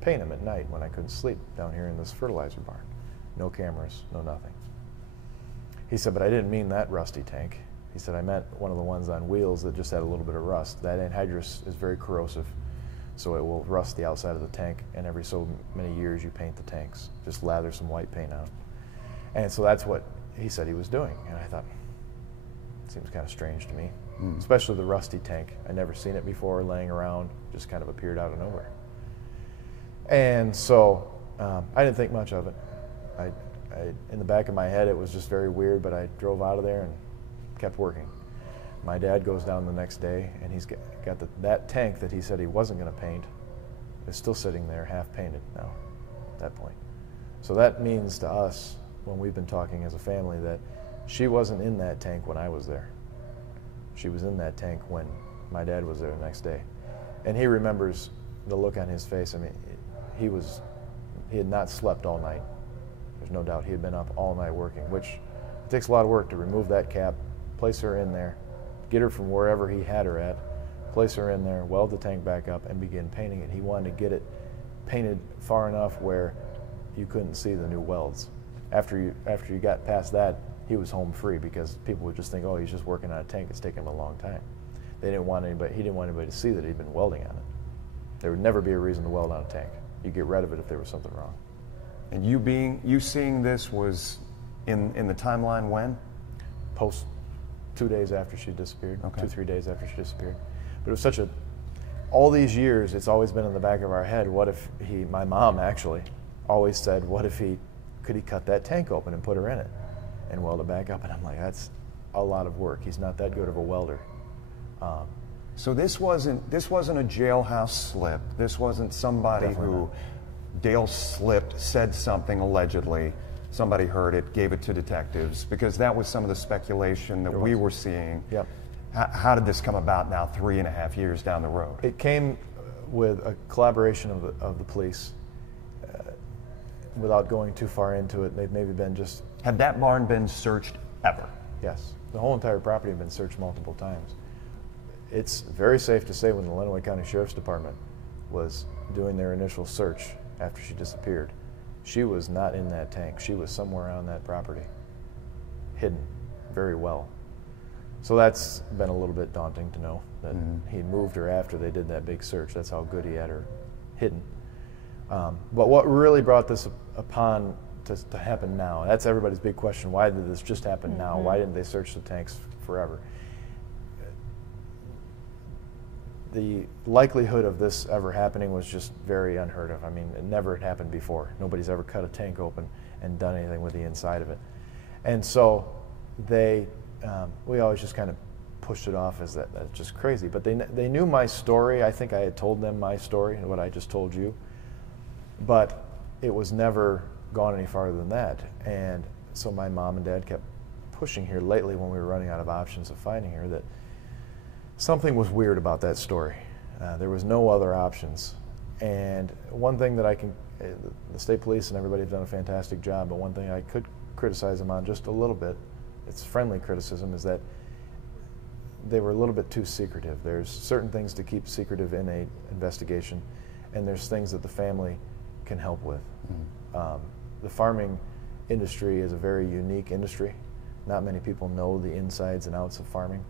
paint them at night when I couldn't sleep down here in this fertilizer barn. No cameras, no nothing. He said, but I didn't mean that rusty tank. He said, I meant one of the ones on wheels that just had a little bit of rust. That anhydrous is very corrosive, so it will rust the outside of the tank, and every so many years you paint the tanks. Just lather some white paint on. And so that's what he said he was doing. And I thought, it seems kind of strange to me, especially the rusty tank. I'd never seen it before laying around, just kind of appeared out of nowhere. And so I didn't think much of it. In the back of my head, it was just very weird, but I drove out of there and kept working. My dad goes down the next day, and he's got that tank that he said he wasn't going to paint is still sitting there half painted now at that point. So that means to us, when we've been talking as a family, that she wasn't in that tank when I was there. She was in that tank when my dad was there the next day. And he remembers the look on his face. I mean, he had not slept all night. There's no doubt he had been up all night working, which it takes a lot of work to remove that cap, place her in there, get her from wherever he had her at, place her in there, weld the tank back up, and begin painting it. He wanted to get it painted far enough where you couldn't see the new welds. After you got past that, he was home free, because people would just think, oh, he's just working on a tank. It's taking him a long time. He didn't want anybody to see that he'd been welding on it. There would never be a reason to weld on a tank. You get rid of it if there was something wrong. And you seeing this was in the timeline when? Post 2 days after she disappeared, okay. 2-3 days after she disappeared. But it was all these years, it's always been in the back of our head, what if my mom actually always said, what if could he cut that tank open and put her in it and weld it back up? And I'm like, that's a lot of work. He's not that good of a welder. So this wasn't a jailhouse slip. This wasn't somebody who Dale slipped, said something allegedly, somebody heard it, gave it to detectives, because that was some of the speculation that we were seeing. Yep. How did this come about now 3.5 years down the road? It came with a collaboration of the police. Without going too far into it, they've maybe been just... Had that barn been searched ever? Yes. The whole entire property had been searched multiple times. It's very safe to say when the Lenawee County Sheriff's Department was doing their initial search after she disappeared, she was not in that tank. She was somewhere on that property, hidden very well. So that's been a little bit daunting to know that he moved her after they did that big search. That's how good he had her hidden. But what really brought this upon to happen now, that's everybody's big question. Why did this just happen now? Why didn't they search the tanks forever? The likelihood of this ever happening was just very unheard of. I mean, it never had happened before. Nobody's ever cut a tank open and done anything with the inside of it. And so we always just kind of pushed it off as that's just crazy. But they knew my story. I think I had told them my story, what I just told you. But it was never gone any farther than that. And so my mom and dad kept pushing here lately when we were running out of options of finding her that something was weird about that story. There was no other options. And one thing that the state police and everybody have done a fantastic job, but one thing I could criticize them on just a little bit, it's friendly criticism, is that they were a little bit too secretive. There's certain things to keep secretive in an investigation, and there's things that the family can help with. The farming industry is a very unique industry. Not many people know the insides and outs of farming.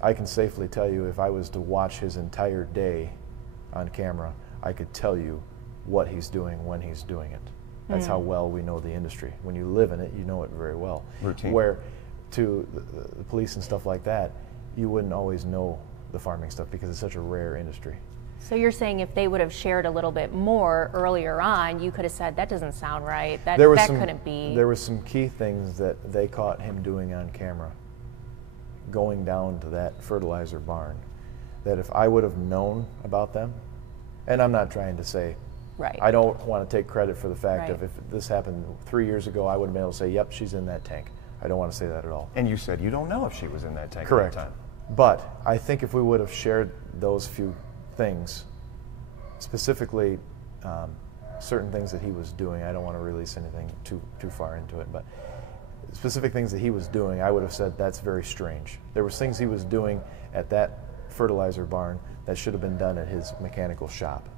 I can safely tell you, if I was to watch his entire day on camera, I could tell you what he's doing when he's doing it. That's how well we know the industry. When you live in it, you know it very well. Routine. Where to the police and stuff like that, you wouldn't always know the farming stuff because it's such a rare industry. So you're saying if they would have shared a little bit more earlier on, you could have said, that doesn't sound right, that couldn't be. There were some key things that they caught him doing on camera, going down to that fertilizer barn, that if I would have known about them, and I'm not trying to say, Right. I don't want to take credit for the fact Right. of if this happened 3 years ago, I would have been able to say, yep, she's in that tank. I don't want to say that at all. And you said you don't know if she was in that tank Correct. at that time. But I think if we would have shared those few things, specifically certain things that he was doing, I don't want to release anything too far into it, but specific things that he was doing, I would have said that's very strange. There was things he was doing at that fertilizer barn that should have been done at his mechanical shop.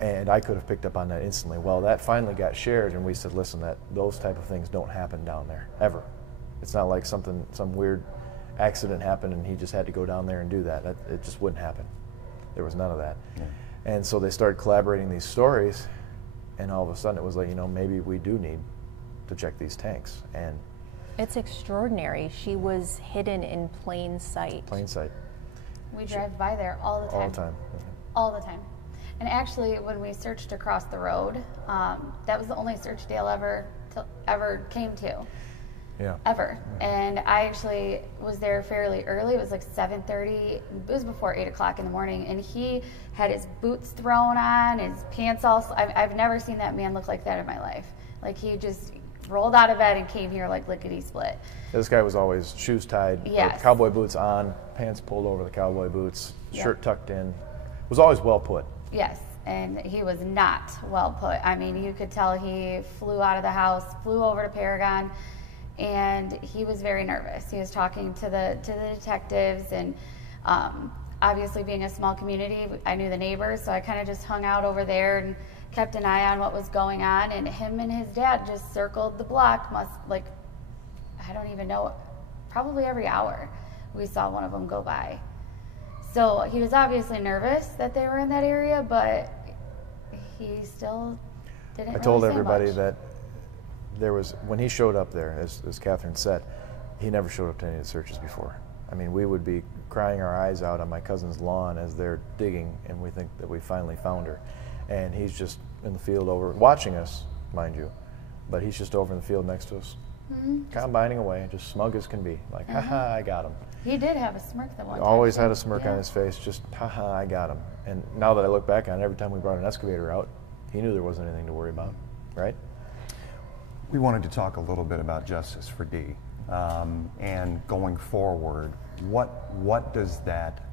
And I could have picked up on that instantly. Well, that finally got shared, and we said, listen, those type of things don't happen down there, ever. It's not like some weird accident happened and he just had to go down there and do that. It just wouldn't happen. There was none of that. Yeah. And so they started collaborating these stories, and all of a sudden it was like, maybe we do need to check these tanks. And it's extraordinary. She was hidden in plain sight. Plain sight. We drive by there all the time. All the time. All the time. And actually, when we searched across the road, that was the only search Dale ever came to. Yeah. Ever. And I actually was there fairly early. It was like 7:30. It was before 8 o'clock in the morning. And he had his boots thrown on, his pants all. I've never seen that man look like that in my life. Like, he just rolled out of bed and came here like lickety split. This guy was always shoes tied, Yes. cowboy boots on, pants pulled over the cowboy boots, shirt tucked in. Was always well put. Yes, and he was not well put. I mean, you could tell he flew out of the house, flew over to Paragon, and he was very nervous. He was talking to the detectives, and obviously being a small community, I knew the neighbors, so I kind of just hung out over there and kept an eye on what was going on. And him and his dad just circled the block, I don't even know, probably every hour we saw one of them go by. So he was obviously nervous that they were in that area, but he still didn't I told really say everybody much. that there was, when he showed up there, as Catherine said, he never showed up to any of the searches before. I mean, we would be crying our eyes out on my cousin's lawn as they're digging, and we think that we finally found her. And he's just in the field over, watching us, mind you, but he's just over in the field next to us, combining away, just smug as can be, like, haha, I got him. He did have a smirk that one time. Always too. had a smirk Yeah. on his face, just, haha, I got him. And now that I look back on it, every time we brought an excavator out, he knew there wasn't anything to worry about, right? We wanted to talk a little bit about justice for Dee, and going forward, what does that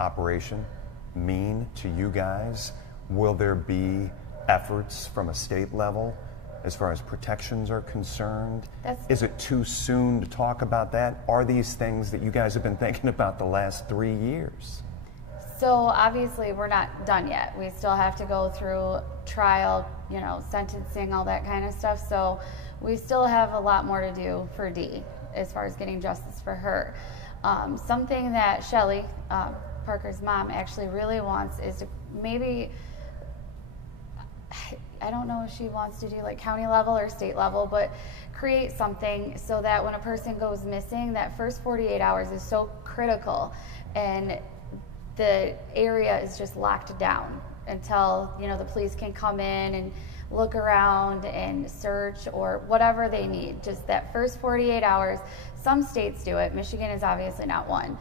operation mean to you guys? Will there be efforts from a state level as far as protections are concerned? Is it too soon to talk about that? Are these things that you guys have been thinking about the last 3 years? So obviously we're not done yet. We still have to go through trial, sentencing, all that kind of stuff. So we still have a lot more to do for Dee as far as getting justice for her. Something that Shelly, Parker's mom, actually really wants is to maybe, I don't know if she wants to do like county level or state level, but create something so that when a person goes missing, that first 48 hours is so critical, and the area is just locked down until the police can come in and look around and search or whatever they need. Just that first 48 hours. Some states do it. Michigan is obviously not one.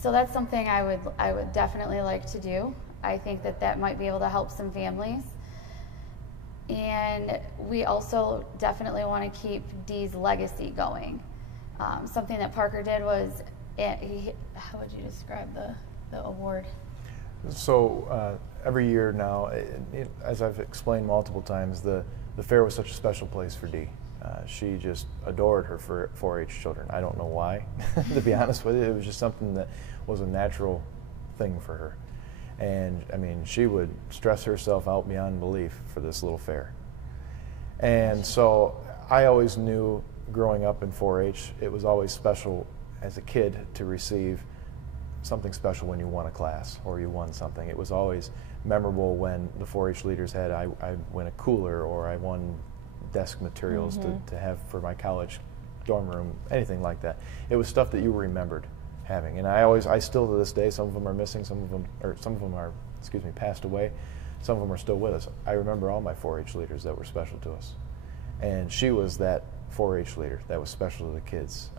So that's something I would definitely like to do. I think that might be able to help some families. And we also definitely want to keep Dee's legacy going. Something that Parker did was, how would you describe the award? So every year now, as I've explained multiple times, the fair was such a special place for Dee. She just adored her 4-H children. I don't know why, to be honest with you. It was just something that was a natural thing for her. And I mean, she would stress herself out beyond belief for this little fair. And so I always knew growing up in 4-H, it was always special as a kid to receive something special when you won a class or you won something. It was always memorable when the 4-H leaders had, I won a cooler or I won desk materials to have for my college dorm room, anything like that. It was stuff that you remembered having. And I still to this day, some of them are missing, some of them are, passed away. Some of them are still with us. I remember all my 4-H leaders that were special to us. And she was that 4-H leader that was special to the kids.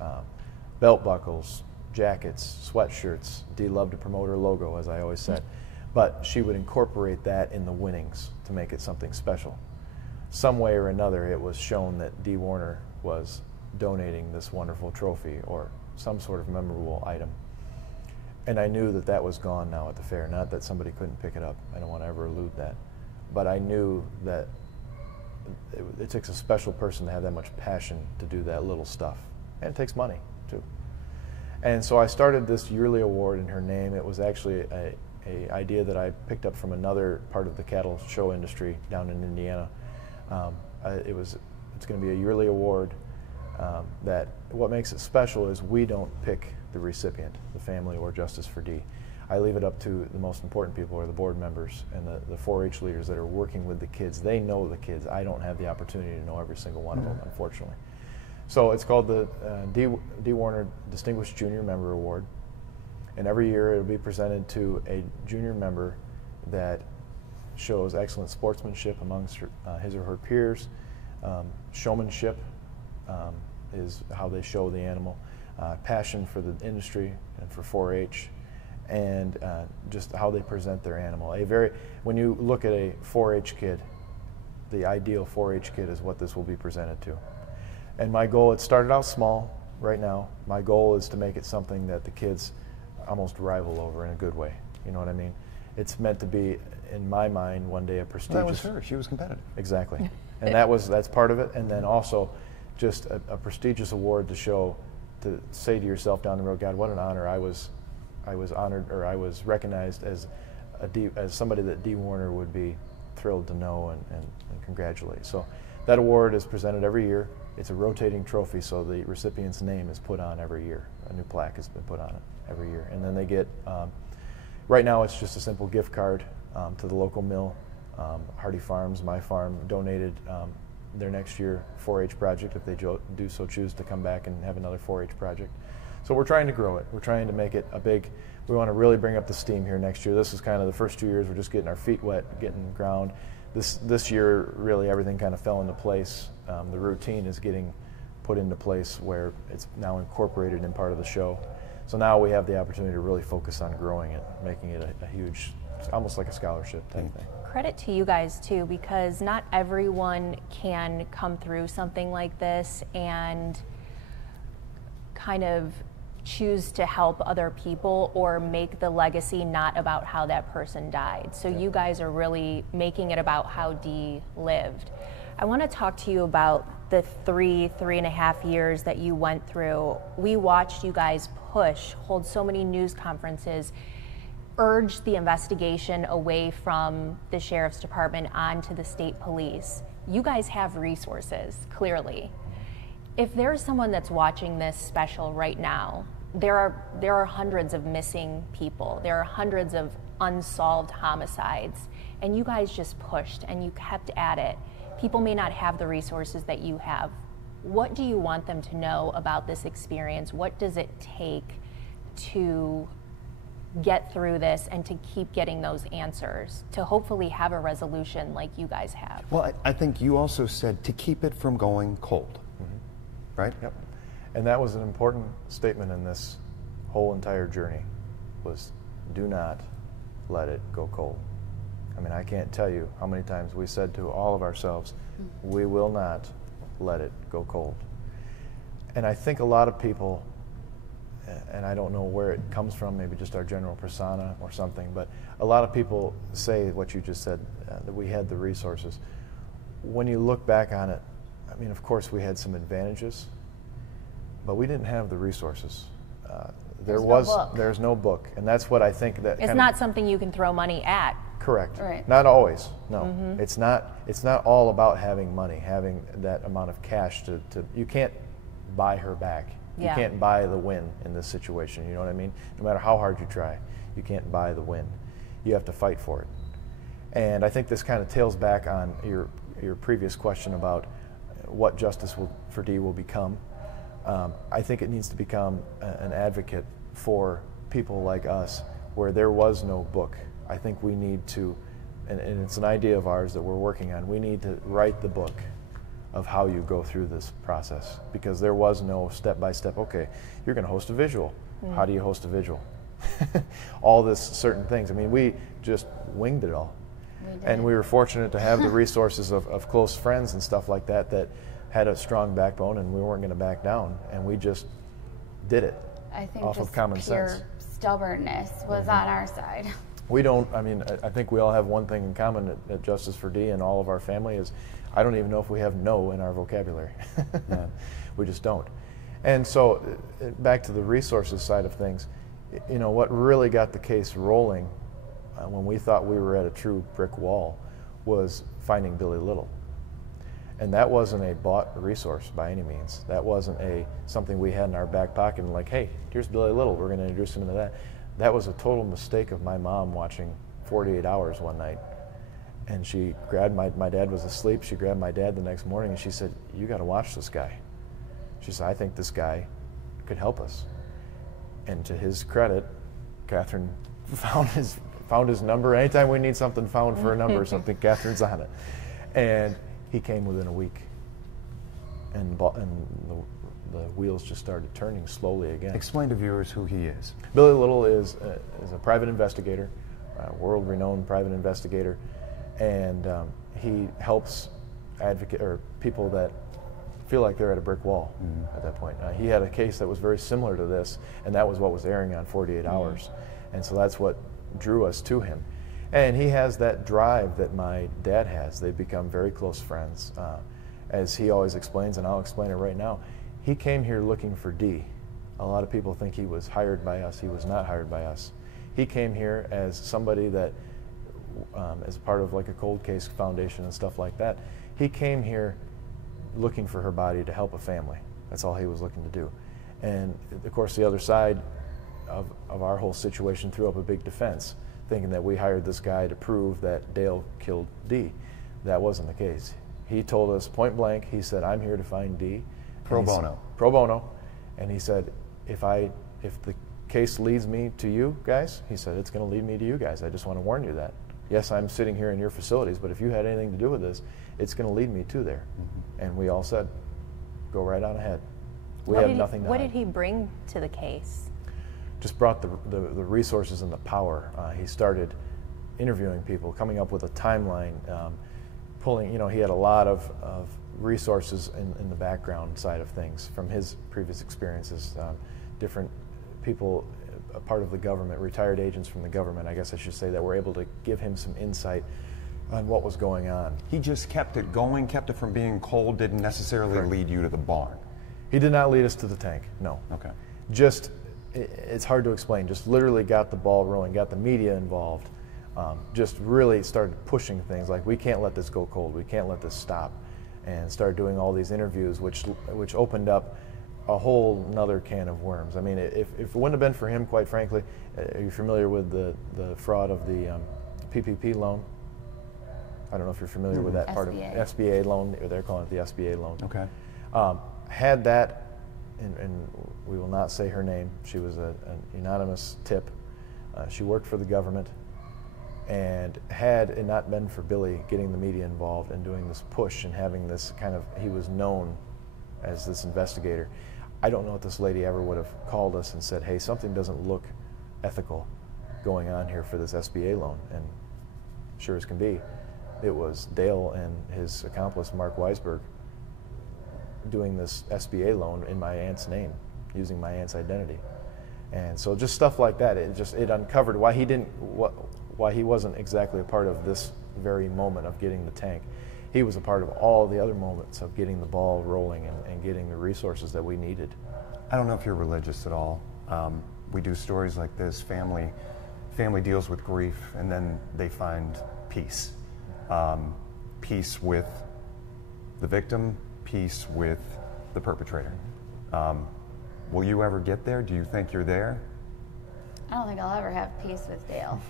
Belt buckles, jackets, sweatshirts. Dee loved to promote her logo, as I always said. But she would incorporate that in the winnings to make it something special. Some way or another, it was shown that Dee Warner was donating this wonderful trophy or some sort of memorable item. And I knew that that was gone now at the fair. Not that somebody couldn't pick it up. I don't want to ever elude that. But I knew that it takes a special person to have that much passion to do that little stuff. And it takes money, too. And so I started this yearly award in her name. It was actually a idea that I picked up from another part of the cattle show industry down in Indiana. It's going to be a yearly award that what makes it special is we don't pick the recipient, the family, or Justice for Dee. I leave it up to the most important people, or the board members and the 4-H leaders that are working with the kids. They know the kids. I don't have the opportunity to know every single one of them, unfortunately. So it's called the Dee Warner Distinguished Junior Member Award. And every year it'll be presented to a junior member that shows excellent sportsmanship amongst his or her peers. Showmanship is how they show the animal. Passion for the industry and for 4-H. And just how they present their animal. When you look at a 4-H kid, the ideal 4-H kid is what this will be presented to. And my goal, it started out small right now. My goal is to make it something that the kids almost rival over in a good way. You know what I mean? It's meant to be, in my mind, one day a prestigious. That was her. She was competitive. Exactly. And that's part of it. And then also just a prestigious award to show, to say to yourself down the road, God, what an honor. I was honored, or I was recognized as somebody that Dee Warner would be thrilled to know and congratulate. So that award is presented every year. It's a rotating trophy, so the recipient's name is put on every year. A new plaque has been put on it every year. And then they get, right now it's just a simple gift card to the local mill. Hardy Farms, my farm, donated their next year 4-H project if they do so choose to come back and have another 4-H project. So we're trying to grow it. We're trying to make it we want to really bring up the steam here next year. This is kind of the first 2 years, we're just getting our feet wet, getting ground. This year, really everything kind of fell into place. The routine is getting put into place where it's now incorporated in part of the show. So now we have the opportunity to really focus on growing it, making it a huge, almost like a scholarship type thing. Credit to you guys too, because not everyone can come through something like this and kind of choose to help other people or make the legacy not about how that person died. So you guys are really making it about how Dee lived. I want to talk to you about the 3.5 years that you went through. We watched you guys hold so many news conferences, urge the investigation away from the sheriff's department onto the state police. You guys have resources, clearly. If there's someone that's watching this special right now, there are hundreds of missing people. There are hundreds of unsolved homicides, and you guys just pushed and you kept at it. People may not have the resources that you have. What do you want them to know about this experience? What does it take to get through this and to keep getting those answers, to hopefully have a resolution like you guys have? Well, I think you also said to keep it from going cold, right? Yep. And that was an important statement in this whole entire journey, was do not let it go cold. I mean, I can't tell you how many times we said to all of ourselves, we will not let it go cold. And I think a lot of people, and I don't know where it comes from, maybe just our general persona or something, but a lot of people say what you just said, that we had the resources. When you look back on it, I mean, of course we had some advantages, but we didn't have the resources. there's no book, and that's what I think that it's not something you can throw money at. Correct. Right. Not always. No, it's not. It's not all about having money, having that amount of cash to. You can't buy her back. Yeah. You can't buy the win in this situation. You know what I mean? No matter how hard you try, you can't buy the win. You have to fight for it. And I think this kind of tails back on your previous question about what justice for Dee will become. I think it needs to become an advocate for people like us where there was no book. I think we need to, and it's an idea of ours that we're working on, we need to write the book of how you go through this process, because there was no step-by-step, okay, you're going to host a visual. How do you host a visual? All this certain things. I mean, we just winged it all. And we were fortunate to have the resources of close friends and stuff like that that had a strong backbone, and we weren't going to back down, and we just did it. I think off just of common pure sense. stubbornness was on our side. We don't, I mean, I think we all have one thing in common at Justice for Dee and all of our family is, I don't even know if we have no in our vocabulary. We just don't. And so, back to the resources side of things, you know, what really got the case rolling when we thought we were at a true brick wall was finding Billy Little. And that wasn't a bought resource by any means. That wasn't something we had in our back pocket and like, hey, here's Billy Little, we're going to introduce him into that. That was a total mistake of my mom watching 48 Hours one night. And she grabbed my dad was asleep, she grabbed my dad the next morning and she said, you got to watch this guy. She said, I think this guy could help us. And to his credit, Catherine found his number. Anytime we need something found for a number or something, Catherine's on it. And he came within a week. And the wheels just started turning slowly again. Explain to viewers who he is. Billy Little is a private investigator, a world-renowned private investigator, and he helps people that feel like they're at a brick wall at that point. He had a case that was very similar to this, and that was what was airing on 48 Hours. And so that's what drew us to him. And he has that drive that my dad has. They've become very close friends. As he always explains, and I'll explain it right now, he came here looking for Dee. A lot of people think he was hired by us. He was not hired by us. He came here as somebody that, as part of like a cold case foundation and stuff like that, he came here looking for her body to help a family. That's all he was looking to do. And of course the other side of our whole situation threw up a big defense, thinking that we hired this guy to prove that Dale killed Dee. That wasn't the case. He told us point blank, he said, I'm here to find Dee. Pro bono. Pro bono. And he said, if the case leads me to you guys, he said, it's going to lead me to you guys. I just want to warn you that. Yes, I'm sitting here in your facilities, but if you had anything to do with this, it's going to lead me to there. And we all said, go right on ahead. We have nothing to hide. What did he bring to the case? Just brought the resources and the power. He started interviewing people, coming up with a timeline, pulling, he had a lot of resources in the background side of things from his previous experiences, different people, a part of the government, retired agents from the government, I guess I should say, that were able to give him some insight on what was going on. He just kept it going, kept it from being cold, didn't necessarily lead you to the barn. He did not lead us to the tank, no. Okay. Just, it's hard to explain, just literally got the ball rolling, got the media involved, just really started pushing things like, we can't let this go cold, we can't let this stop, and started doing all these interviews, which opened up a whole nother can of worms. I mean, if it wouldn't have been for him, quite frankly, are you familiar with the fraud of the PPP loan? I don't know if you're familiar with that part of SBA loan, or they're calling it the SBA loan. Okay. Had that, and we will not say her name, she was an anonymous tip. She worked for the government, and had it not been for Billy getting the media involved and doing this push and having this kind of, he was known as this investigator, I don't know if this lady ever would have called us and said, hey, something doesn't look ethical going on here for this SBA loan. And sure as can be, it was Dale and his accomplice, Mark Weisberg, doing this SBA loan in my aunt's name, using my aunt's identity. And so just stuff like that, it uncovered why he wasn't exactly a part of this very moment of getting the tank. He was a part of all the other moments of getting the ball rolling and getting the resources that we needed. I don't know if you're religious at all, we do stories like this, family deals with grief, and then they find peace. Peace with the victim, peace with the perpetrator. Will you ever get there? Do you think you're there? I don't think I'll ever have peace with Dale.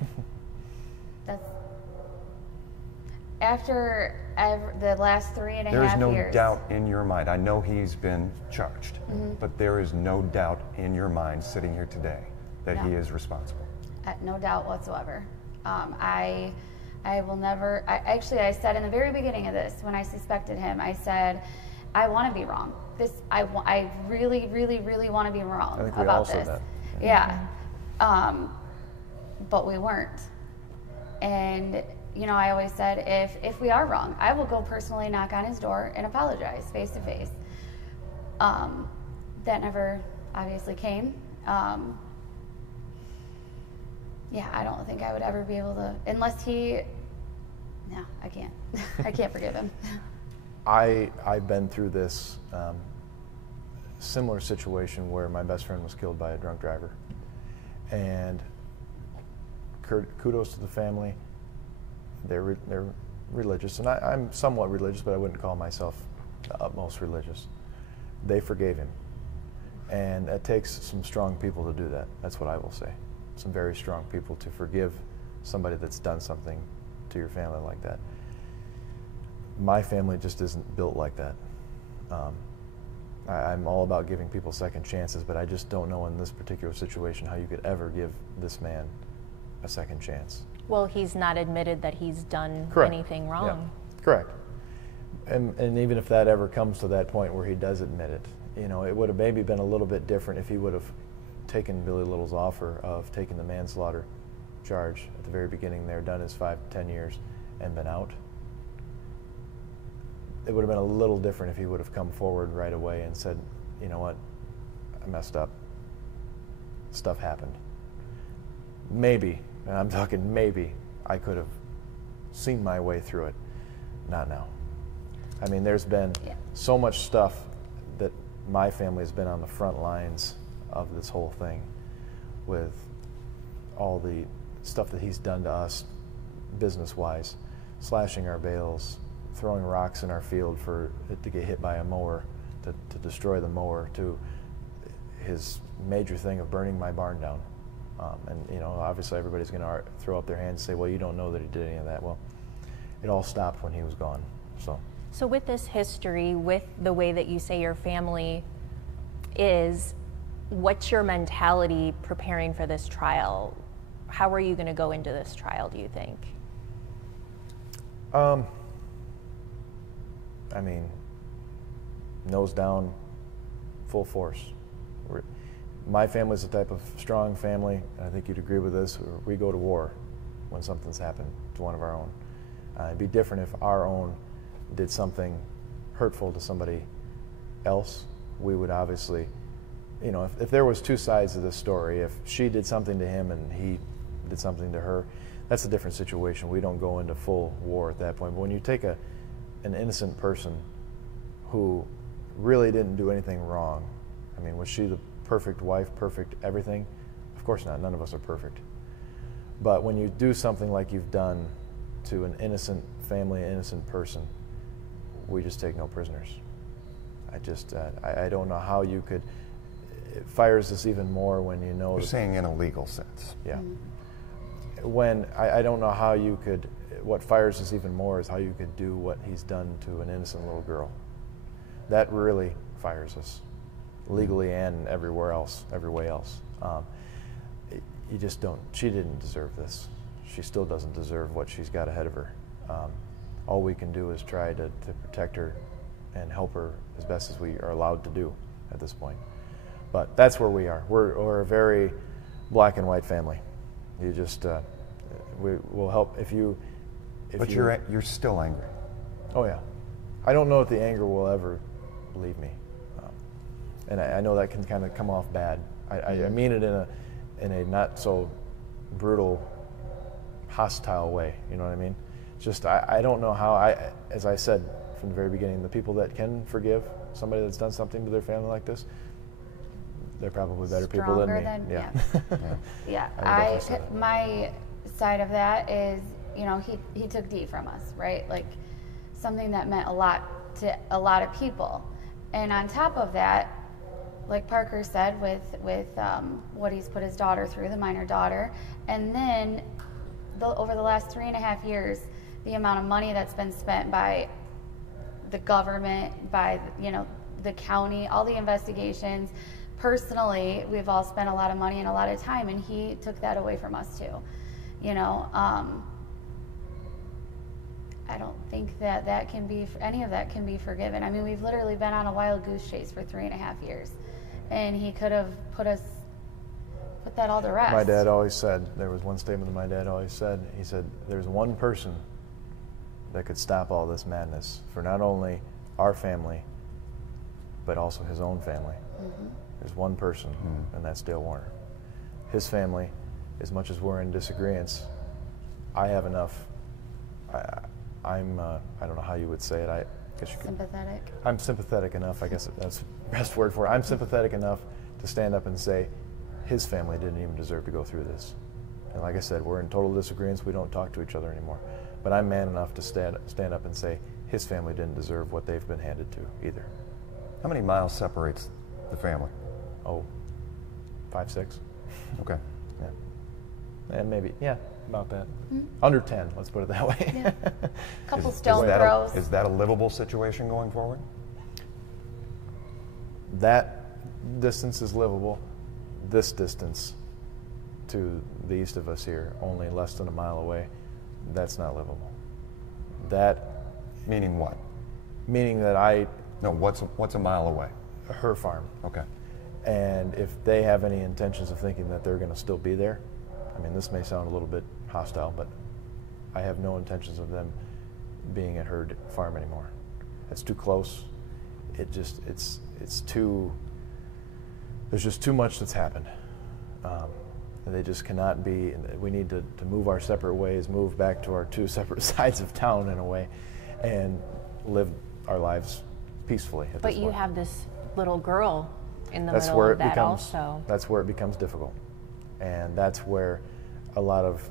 That's after the last 3.5 years. There is no doubt in your mind. I know he's been charged, but there is no doubt in your mind sitting here today that he is responsible. No doubt whatsoever. I will never. I said in the very beginning of this, when I suspected him, I said, I want to be wrong. I really, really, really want to be wrong I think we about all this. said that. Yeah. But we weren't. And I always said, if we are wrong, I will go personally knock on his door and apologize face to face. That never obviously came. I don't think I would ever be able to, unless he. No, I can't. I can't forgive him. I've been through this similar situation where my best friend was killed by a drunk driver, and kudos to the family. They're religious, and I'm somewhat religious, but I wouldn't call myself the utmost religious. They forgave him, and it takes some strong people to do that. That's what I will say. Some very strong people to forgive somebody that's done something to your family like that. My family just isn't built like that. I'm all about giving people second chances, but I just don't know in this particular situation how you could ever give this man a second chance. Well, he's not admitted that he's done Correct. anything wrong. Yeah. Correct. And even if that ever comes to that point where he does admit it, it would have maybe been a little bit different if he would have taken Billy Little's offer of taking the manslaughter charge at the very beginning there, done his 5 to 10 years, and been out. It would have been a little different if he would have come forward right away and said, you know what, I messed up. Stuff happened. Maybe, and I'm talking maybe, I could have seen my way through it. Not now. I mean, there's been so much stuff that my family has been on the front lines of this whole thing with all the stuff that he's done to us business-wise, slashing our bales, throwing rocks in our field for it to get hit by a mower, to destroy the mower, to his major thing of burning my barn down. And obviously everybody's going to throw up their hands and say, well, you don't know that he did any of that. Well, it all stopped when he was gone. So with this history, with the way that you say your family is, what's your mentality preparing for this trial? How are you going to go into this trial, do you think? I mean, nose down, full force. My family's the type of strong family, and I think you'd agree with this, we go to war when something's happened to one of our own. It'd be different if our own did something hurtful to somebody else. We would obviously, if there was two sides of this story, if she did something to him and he did something to her, that's a different situation. We don't go into full war at that point. But when you take an innocent person who really didn't do anything wrong, I mean, was she the perfect wife, perfect everything? Of course not. None of us are perfect. But when you do something like you've done to an innocent family, an innocent person, we just take no prisoners. I don't know how you could. It fires us even more when you know. You're saying in a legal sense. Yeah. When I don't know how you could. What fires us even more is how you could do what he's done to an innocent little girl. That really fires us, legally and everywhere else, every way else. You just don't. She didn't deserve this. She still doesn't deserve what she's got ahead of her. All we can do is try to protect her and help her as best as we are allowed to do at this point. But that's where we are. We're a very black and white family. You just we will help if you. But you're still angry. Oh yeah, I don't know if the anger will ever leave me, and I know that can kind of come off bad. I mean it in a not so brutal, hostile way. You know what I mean? Just I don't know how as I said from the very beginning, the people that can forgive somebody that's done something to their family like this, they're probably better people than me. Yeah. I would definitely say that. My side of that is, you know, he took Dee from us, right? Like something that meant a lot to a lot of people. And on top of that, like Parker said, with what he's put his daughter through, the minor daughter, and then over the last 3.5 years, the amount of money that's been spent by the government, by, you know, the county, all the investigations. Personally, we've all spent a lot of money and a lot of time, and he took that away from us too. You know, I don't think that any of that can be forgiven. I mean, we've literally been on a wild goose chase for 3.5 years, and he could have put that all to rest. My dad always said, there was one statement that my dad always said, he said, there's one person that could stop all this madness for not only our family, but also his own family. Mm-hmm. There's one person, and that's Dale Warner. His family, as much as we're in disagreements, I have enough. I don't know how you would say it. I guess you could. Sympathetic. I'm sympathetic enough. I guess that's the best word for it. I'm sympathetic enough to stand up and say, his family didn't even deserve to go through this. And like I said, we're in total disagreements. We don't talk to each other anymore. But I'm man enough to stand up and say, his family didn't deserve what they've been handed to either. How many miles separates the family? Oh, 5, 6. Okay. Yeah. And maybe, yeah, about that. Mm-hmm. Under 10, let's put it that way. Yeah. Couple stone throws. Is that a livable situation going forward? That distance is livable. This distance to the east of us here, only less than a mile away, that's not livable. That, meaning what? Meaning that No, what's a mile away? Her farm. Okay. And if they have any intentions of thinking that they're going to still be there, I mean, this may sound a little bit hostile, but I have no intentions of them being at her farm anymore. It's too close. It's too. There's just too much that's happened. They just cannot be. We need to move our separate ways, move back to our two separate sides of town in a way, and live our lives peacefully. But you have this little girl in the middle of that also. That's where it becomes difficult. And that's where a lot of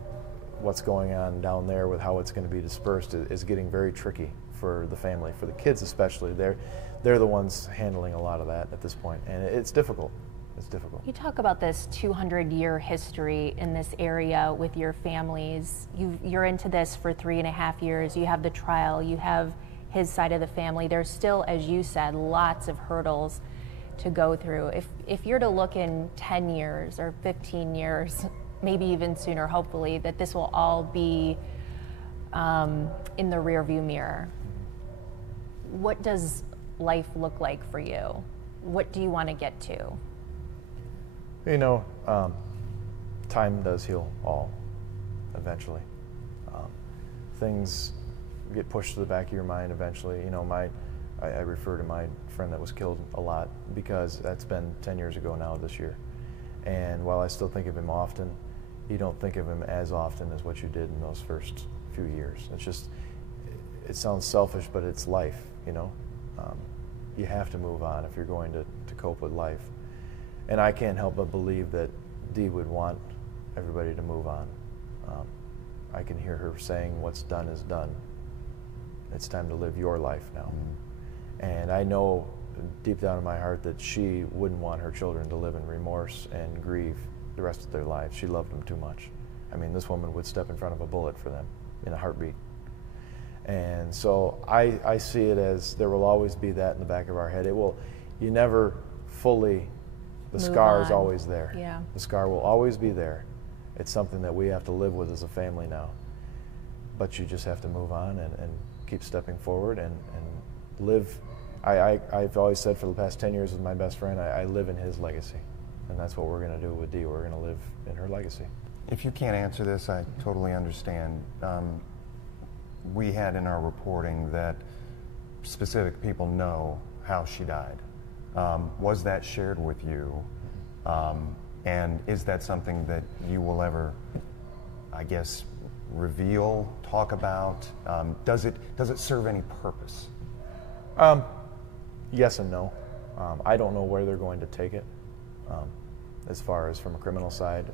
what's going on down there with how it's going to be dispersed is getting very tricky for the family, for the kids especially. They're the ones handling a lot of that at this point, and it's difficult. It's difficult. You talk about this 200-year history in this area with your families. You're into this for 3.5 years. You have the trial. You have his side of the family. There's still, as you said, lots of hurdles to go through. If you're to look in 10 years or 15 years, maybe even sooner, hopefully, that this will all be in the rearview mirror, what does life look like for you? What do you want to get to? You know, time does heal all, eventually. Things get pushed to the back of your mind eventually. You know, I refer to my friend that was killed a lot because that's been 10 years ago now this year. And while I still think of him often, you don't think of him as often as what you did in those first few years. It's just, it sounds selfish, but it's life, you know. You have to move on if you're going to cope with life. And I can't help but believe that Dee would want everybody to move on. I can hear her saying, what's done is done. It's time to live your life now. Mm-hmm. And I know deep down in my heart that she wouldn't want her children to live in remorse and grieve the rest of their lives. She loved them too much. I mean, this woman would step in front of a bullet for them in a heartbeat. And so I see it as there will always be that in the back of our head. You never fully, the scar is always there. Yeah. The scar will always be there. It's something that we have to live with as a family now. But you just have to move on and keep stepping forward and live. I've always said for the past 10 years with my best friend, I live in his legacy. And that's what we're going to do with Dee. We're going to live in her legacy. If you can't answer this, I totally understand. We had in our reporting that specific people know how she died. Was that shared with you? And is that something that you will ever, I guess, reveal, talk about? Does it serve any purpose? Yes and no. I don't know where they're going to take it. As far as from a criminal side,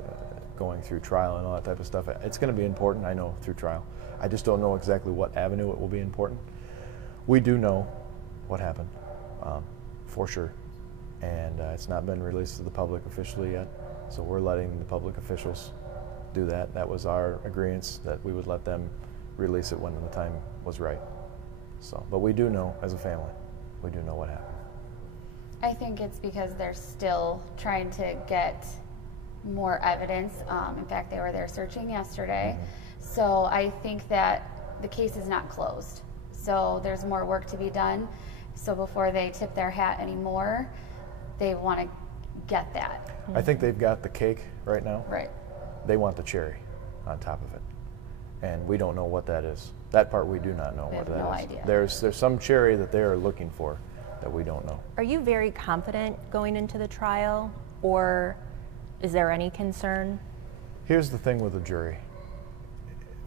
going through trial and all that type of stuff, it's going to be important, I know, through trial. I just don't know exactly what avenue it will be important. We do know what happened, for sure, and it's not been released to the public officially yet, so we're letting the public officials do that. That was our agreement, that we would let them release it when the time was right. So, but we do know, as a family, we do know what happened. I think it's because they're still trying to get more evidence. In fact, they were there searching yesterday. So I think that the case is not closed. So there's more work to be done. So before they tip their hat anymore, they want to get that. I think they've got the cake right now. Right. They want the cherry on top of it. And we don't know what that is. That part we do not know what that is. No idea. There's some cherry that they are looking for that we don't know. Are you very confident going into the trial, or is there any concern? Here's the thing with the jury.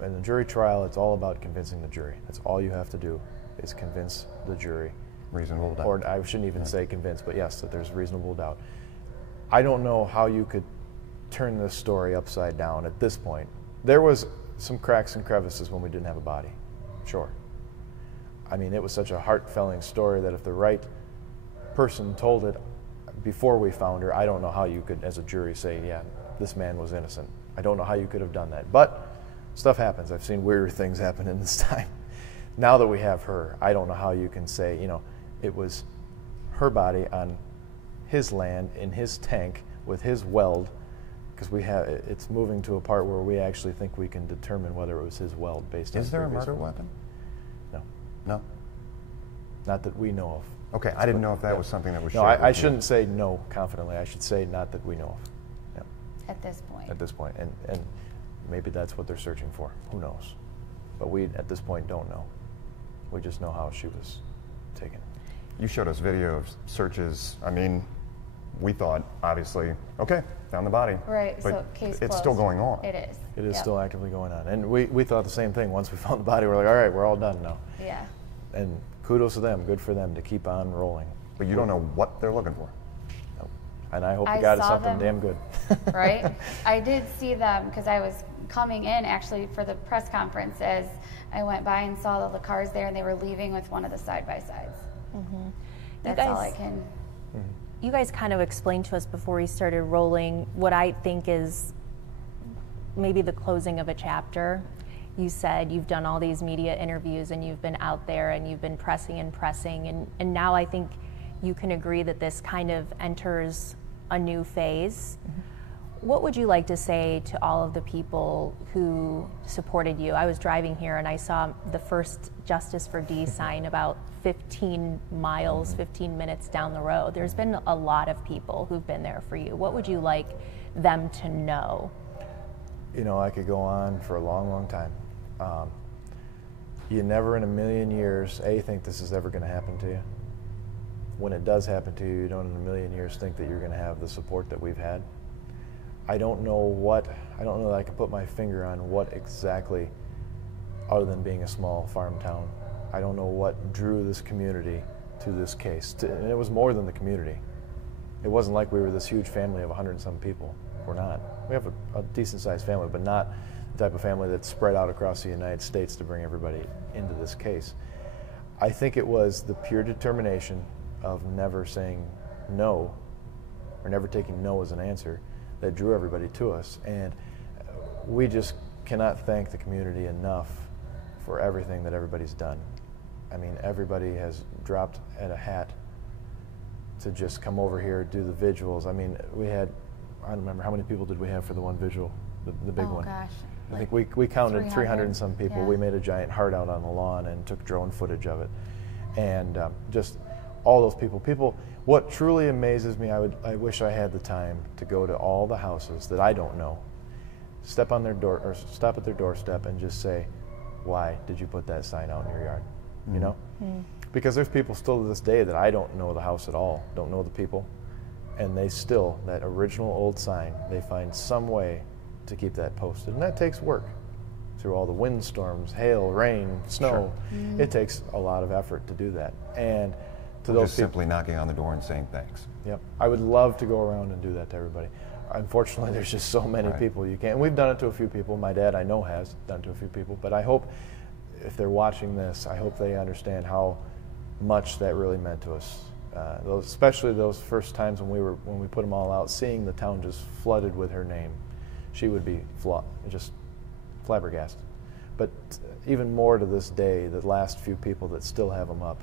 In the jury trial, it's all about convincing the jury. That's all you have to do, is convince the jury. Reasonable doubt. Or I shouldn't even say convince, but yes, that there's reasonable doubt. I don't know how you could turn this story upside down at this point. There was some cracks and crevices when we didn't have a body, sure. I mean, it was such a heart-filling story that if the right person told it before we found her, I don't know how you could, as a jury, say, yeah, this man was innocent. I don't know how you could have done that. But stuff happens. I've seen weirder things happen in this time. Now that we have her, I don't know how you can say, you know, it was her body on his land, in his tank, with his weld, because it's moving to a part where we actually think we can determine whether it was his weld based on. Is there a previous murder weapon? No. No? Not that we know of. Okay, I didn't know if that was something that was shared. No, with I you. shouldn't say no confidently. I should say not that we know of. Yeah, At this point. at this point. And maybe that's what they're searching for. Who knows? But we, at this point, don't know. We just know how she was taken. You showed us video of searches. I mean, we thought, obviously, okay, found the body. Right, But so case it's closed. still going on. It is. It is Yep. still actively going on. And we thought the same thing. Once we found the body, we're like, all right, we're all done now. Yeah. And kudos to them. Good for them to keep on rolling. But you don't know what they're looking for. Nope. And I hope I to God it's saw something them- damn good. Right? I did see them because I was coming in actually for the press conference as I went by and saw all the cars there and they were leaving with one of the side-by-sides. That's all I can. You guys kind of explained to us before we started rolling what I think is maybe the closing of a chapter. You said you've done all these media interviews and you've been out there and you've been pressing and now I think you can agree that this kind of enters a new phase. What would you like to say to all of the people who supported you? I was driving here and I saw the first Justice for Dee sign about 15 miles, 15 minutes down the road. There's been a lot of people who've been there for you. What would you like them to know? You know, I could go on for a long, long time. You never in a million years, think this is ever going to happen to you. When it does happen to you, you don't in a million years think that you're going to have the support that we've had. I don't know that I can put my finger on what exactly, other than being a small farm town. I don't know what drew this community to this case. And it was more than the community. It wasn't like we were this huge family of 100 and some people. We're not. We have a decent sized family, but not the type of family that's spread out across the United States to bring everybody into this case. I think it was the pure determination of never saying no, or never taking no as an answer, that drew everybody to us. And we just cannot thank the community enough for everything that everybody's done. I mean, everybody has dropped at a hat to just come over here, do the vigils. I mean, I don't remember, how many people did we have for the one vigil, the big one? Oh gosh. I think we counted 300 and 300, some people. yeah. We made a giant heart out on the lawn and took drone footage of it. And just all those people, what truly amazes me, I wish I had the time to go to all the houses that I don't know, step on their door, or stop at their doorstep and just say, why did you put that sign out in your yard? You know? Because there's people still to this day that I don't know the house at all, don't know the people, and they still, that original old sign, they find some way to keep that posted. And that takes work through all the windstorms, hail, rain, snow. It takes a lot of effort to do that. And to Or those just people. simply knocking on the door and saying thanks. Yep. I would love to go around and do that to everybody. Unfortunately, there's just so many Right. people you can't. And we've done it to a few people. My dad, I know, has done it to a few people. But I hope, if they're watching this, I hope they understand how much that really meant to us. Especially those first times when we put them all out, seeing the town just flooded with her name. She would be just flabbergasted. But even more to this day, the last few people that still have them up,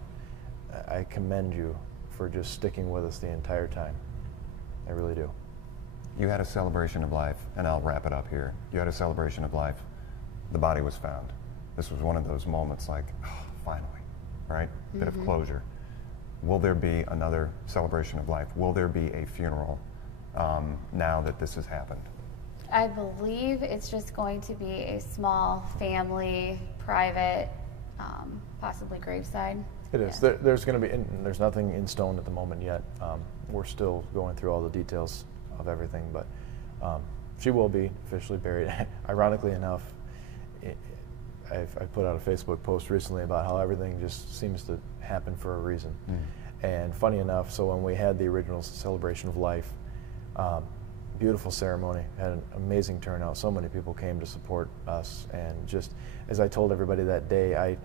I commend you for just sticking with us the entire time. I really do. You had a celebration of life, and I'll wrap it up here. You had a celebration of life. The body was found. This was one of those moments like, oh, finally, right? Bit of closure. Will there be another celebration of life? Will there be a funeral now that this has happened? I believe it's just going to be a small family, private, possibly graveside. It is. Yeah. There's going to be, there's nothing in stone at the moment yet. We're still going through all the details of everything, but she will be officially buried. Ironically enough, I put out a Facebook post recently about how everything just seems to happen for a reason. And funny enough, so when we had the original celebration of life, beautiful ceremony, had an amazing turnout. So many people came to support us, and just as I told everybody that day, I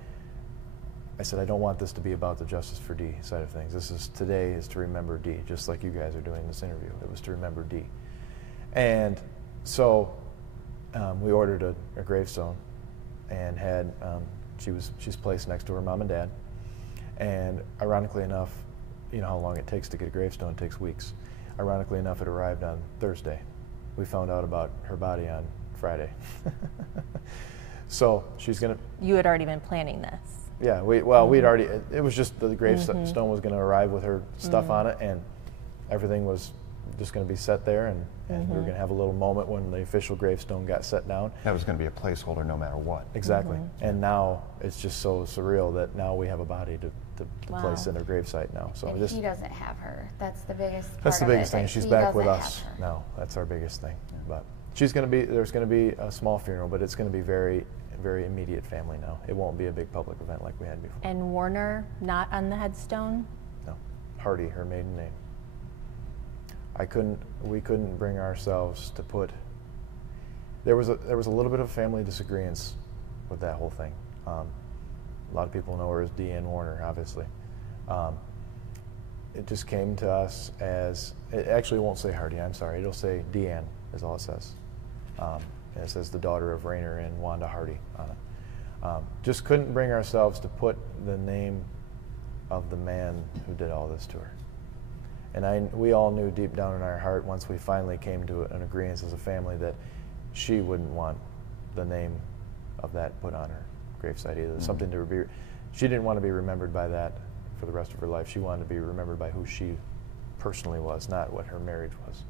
said, I don't want this to be about the Justice for Dee side of things. Today is to remember Dee, just like you guys are doing this interview. It was to remember Dee. And so we ordered a gravestone and had, she's placed next to her mom and dad. And ironically enough, you know how long it takes to get a gravestone, it takes weeks. Ironically enough, it arrived on Thursday. We found out about her body on Friday. So she's gonna. You had already been planning this. Yeah, we'd already, it was just the gravestone was going to arrive with her stuff on it, and everything was just going to be set there, and we were going to have a little moment when the official gravestone got set down. That was going to be a placeholder no matter what. Exactly. And now it's just so surreal that now we have a body to Wow. place in her gravesite now. So And he doesn't have her. That's the biggest part that's the of it, biggest thing. that She's he back with doesn't us have her. now. That's our biggest thing. But she's going to be, there's going to be a small funeral, but it's going to be very immediate family now. It won't be a big public event like we had before. And Warner not on the headstone? No. Hardy, her maiden name. We couldn't bring ourselves to put, there was a little bit of family disagreements with that whole thing. A lot of people know her as Dee Ann Warner, obviously. It just came to us as, it actually won't say Hardy, I'm sorry, it'll say Dee Ann is all it says. And it says the daughter of Rainer and Wanda Hardy on it. Just couldn't bring ourselves to put the name of the man who did all this to her. And we all knew deep down in our heart, once we finally came to an agreement as a family, that she wouldn't want the name of that put on her gravesite either. Something to be, she didn't want to be remembered by that for the rest of her life. She wanted to be remembered by who she personally was, not what her marriage was.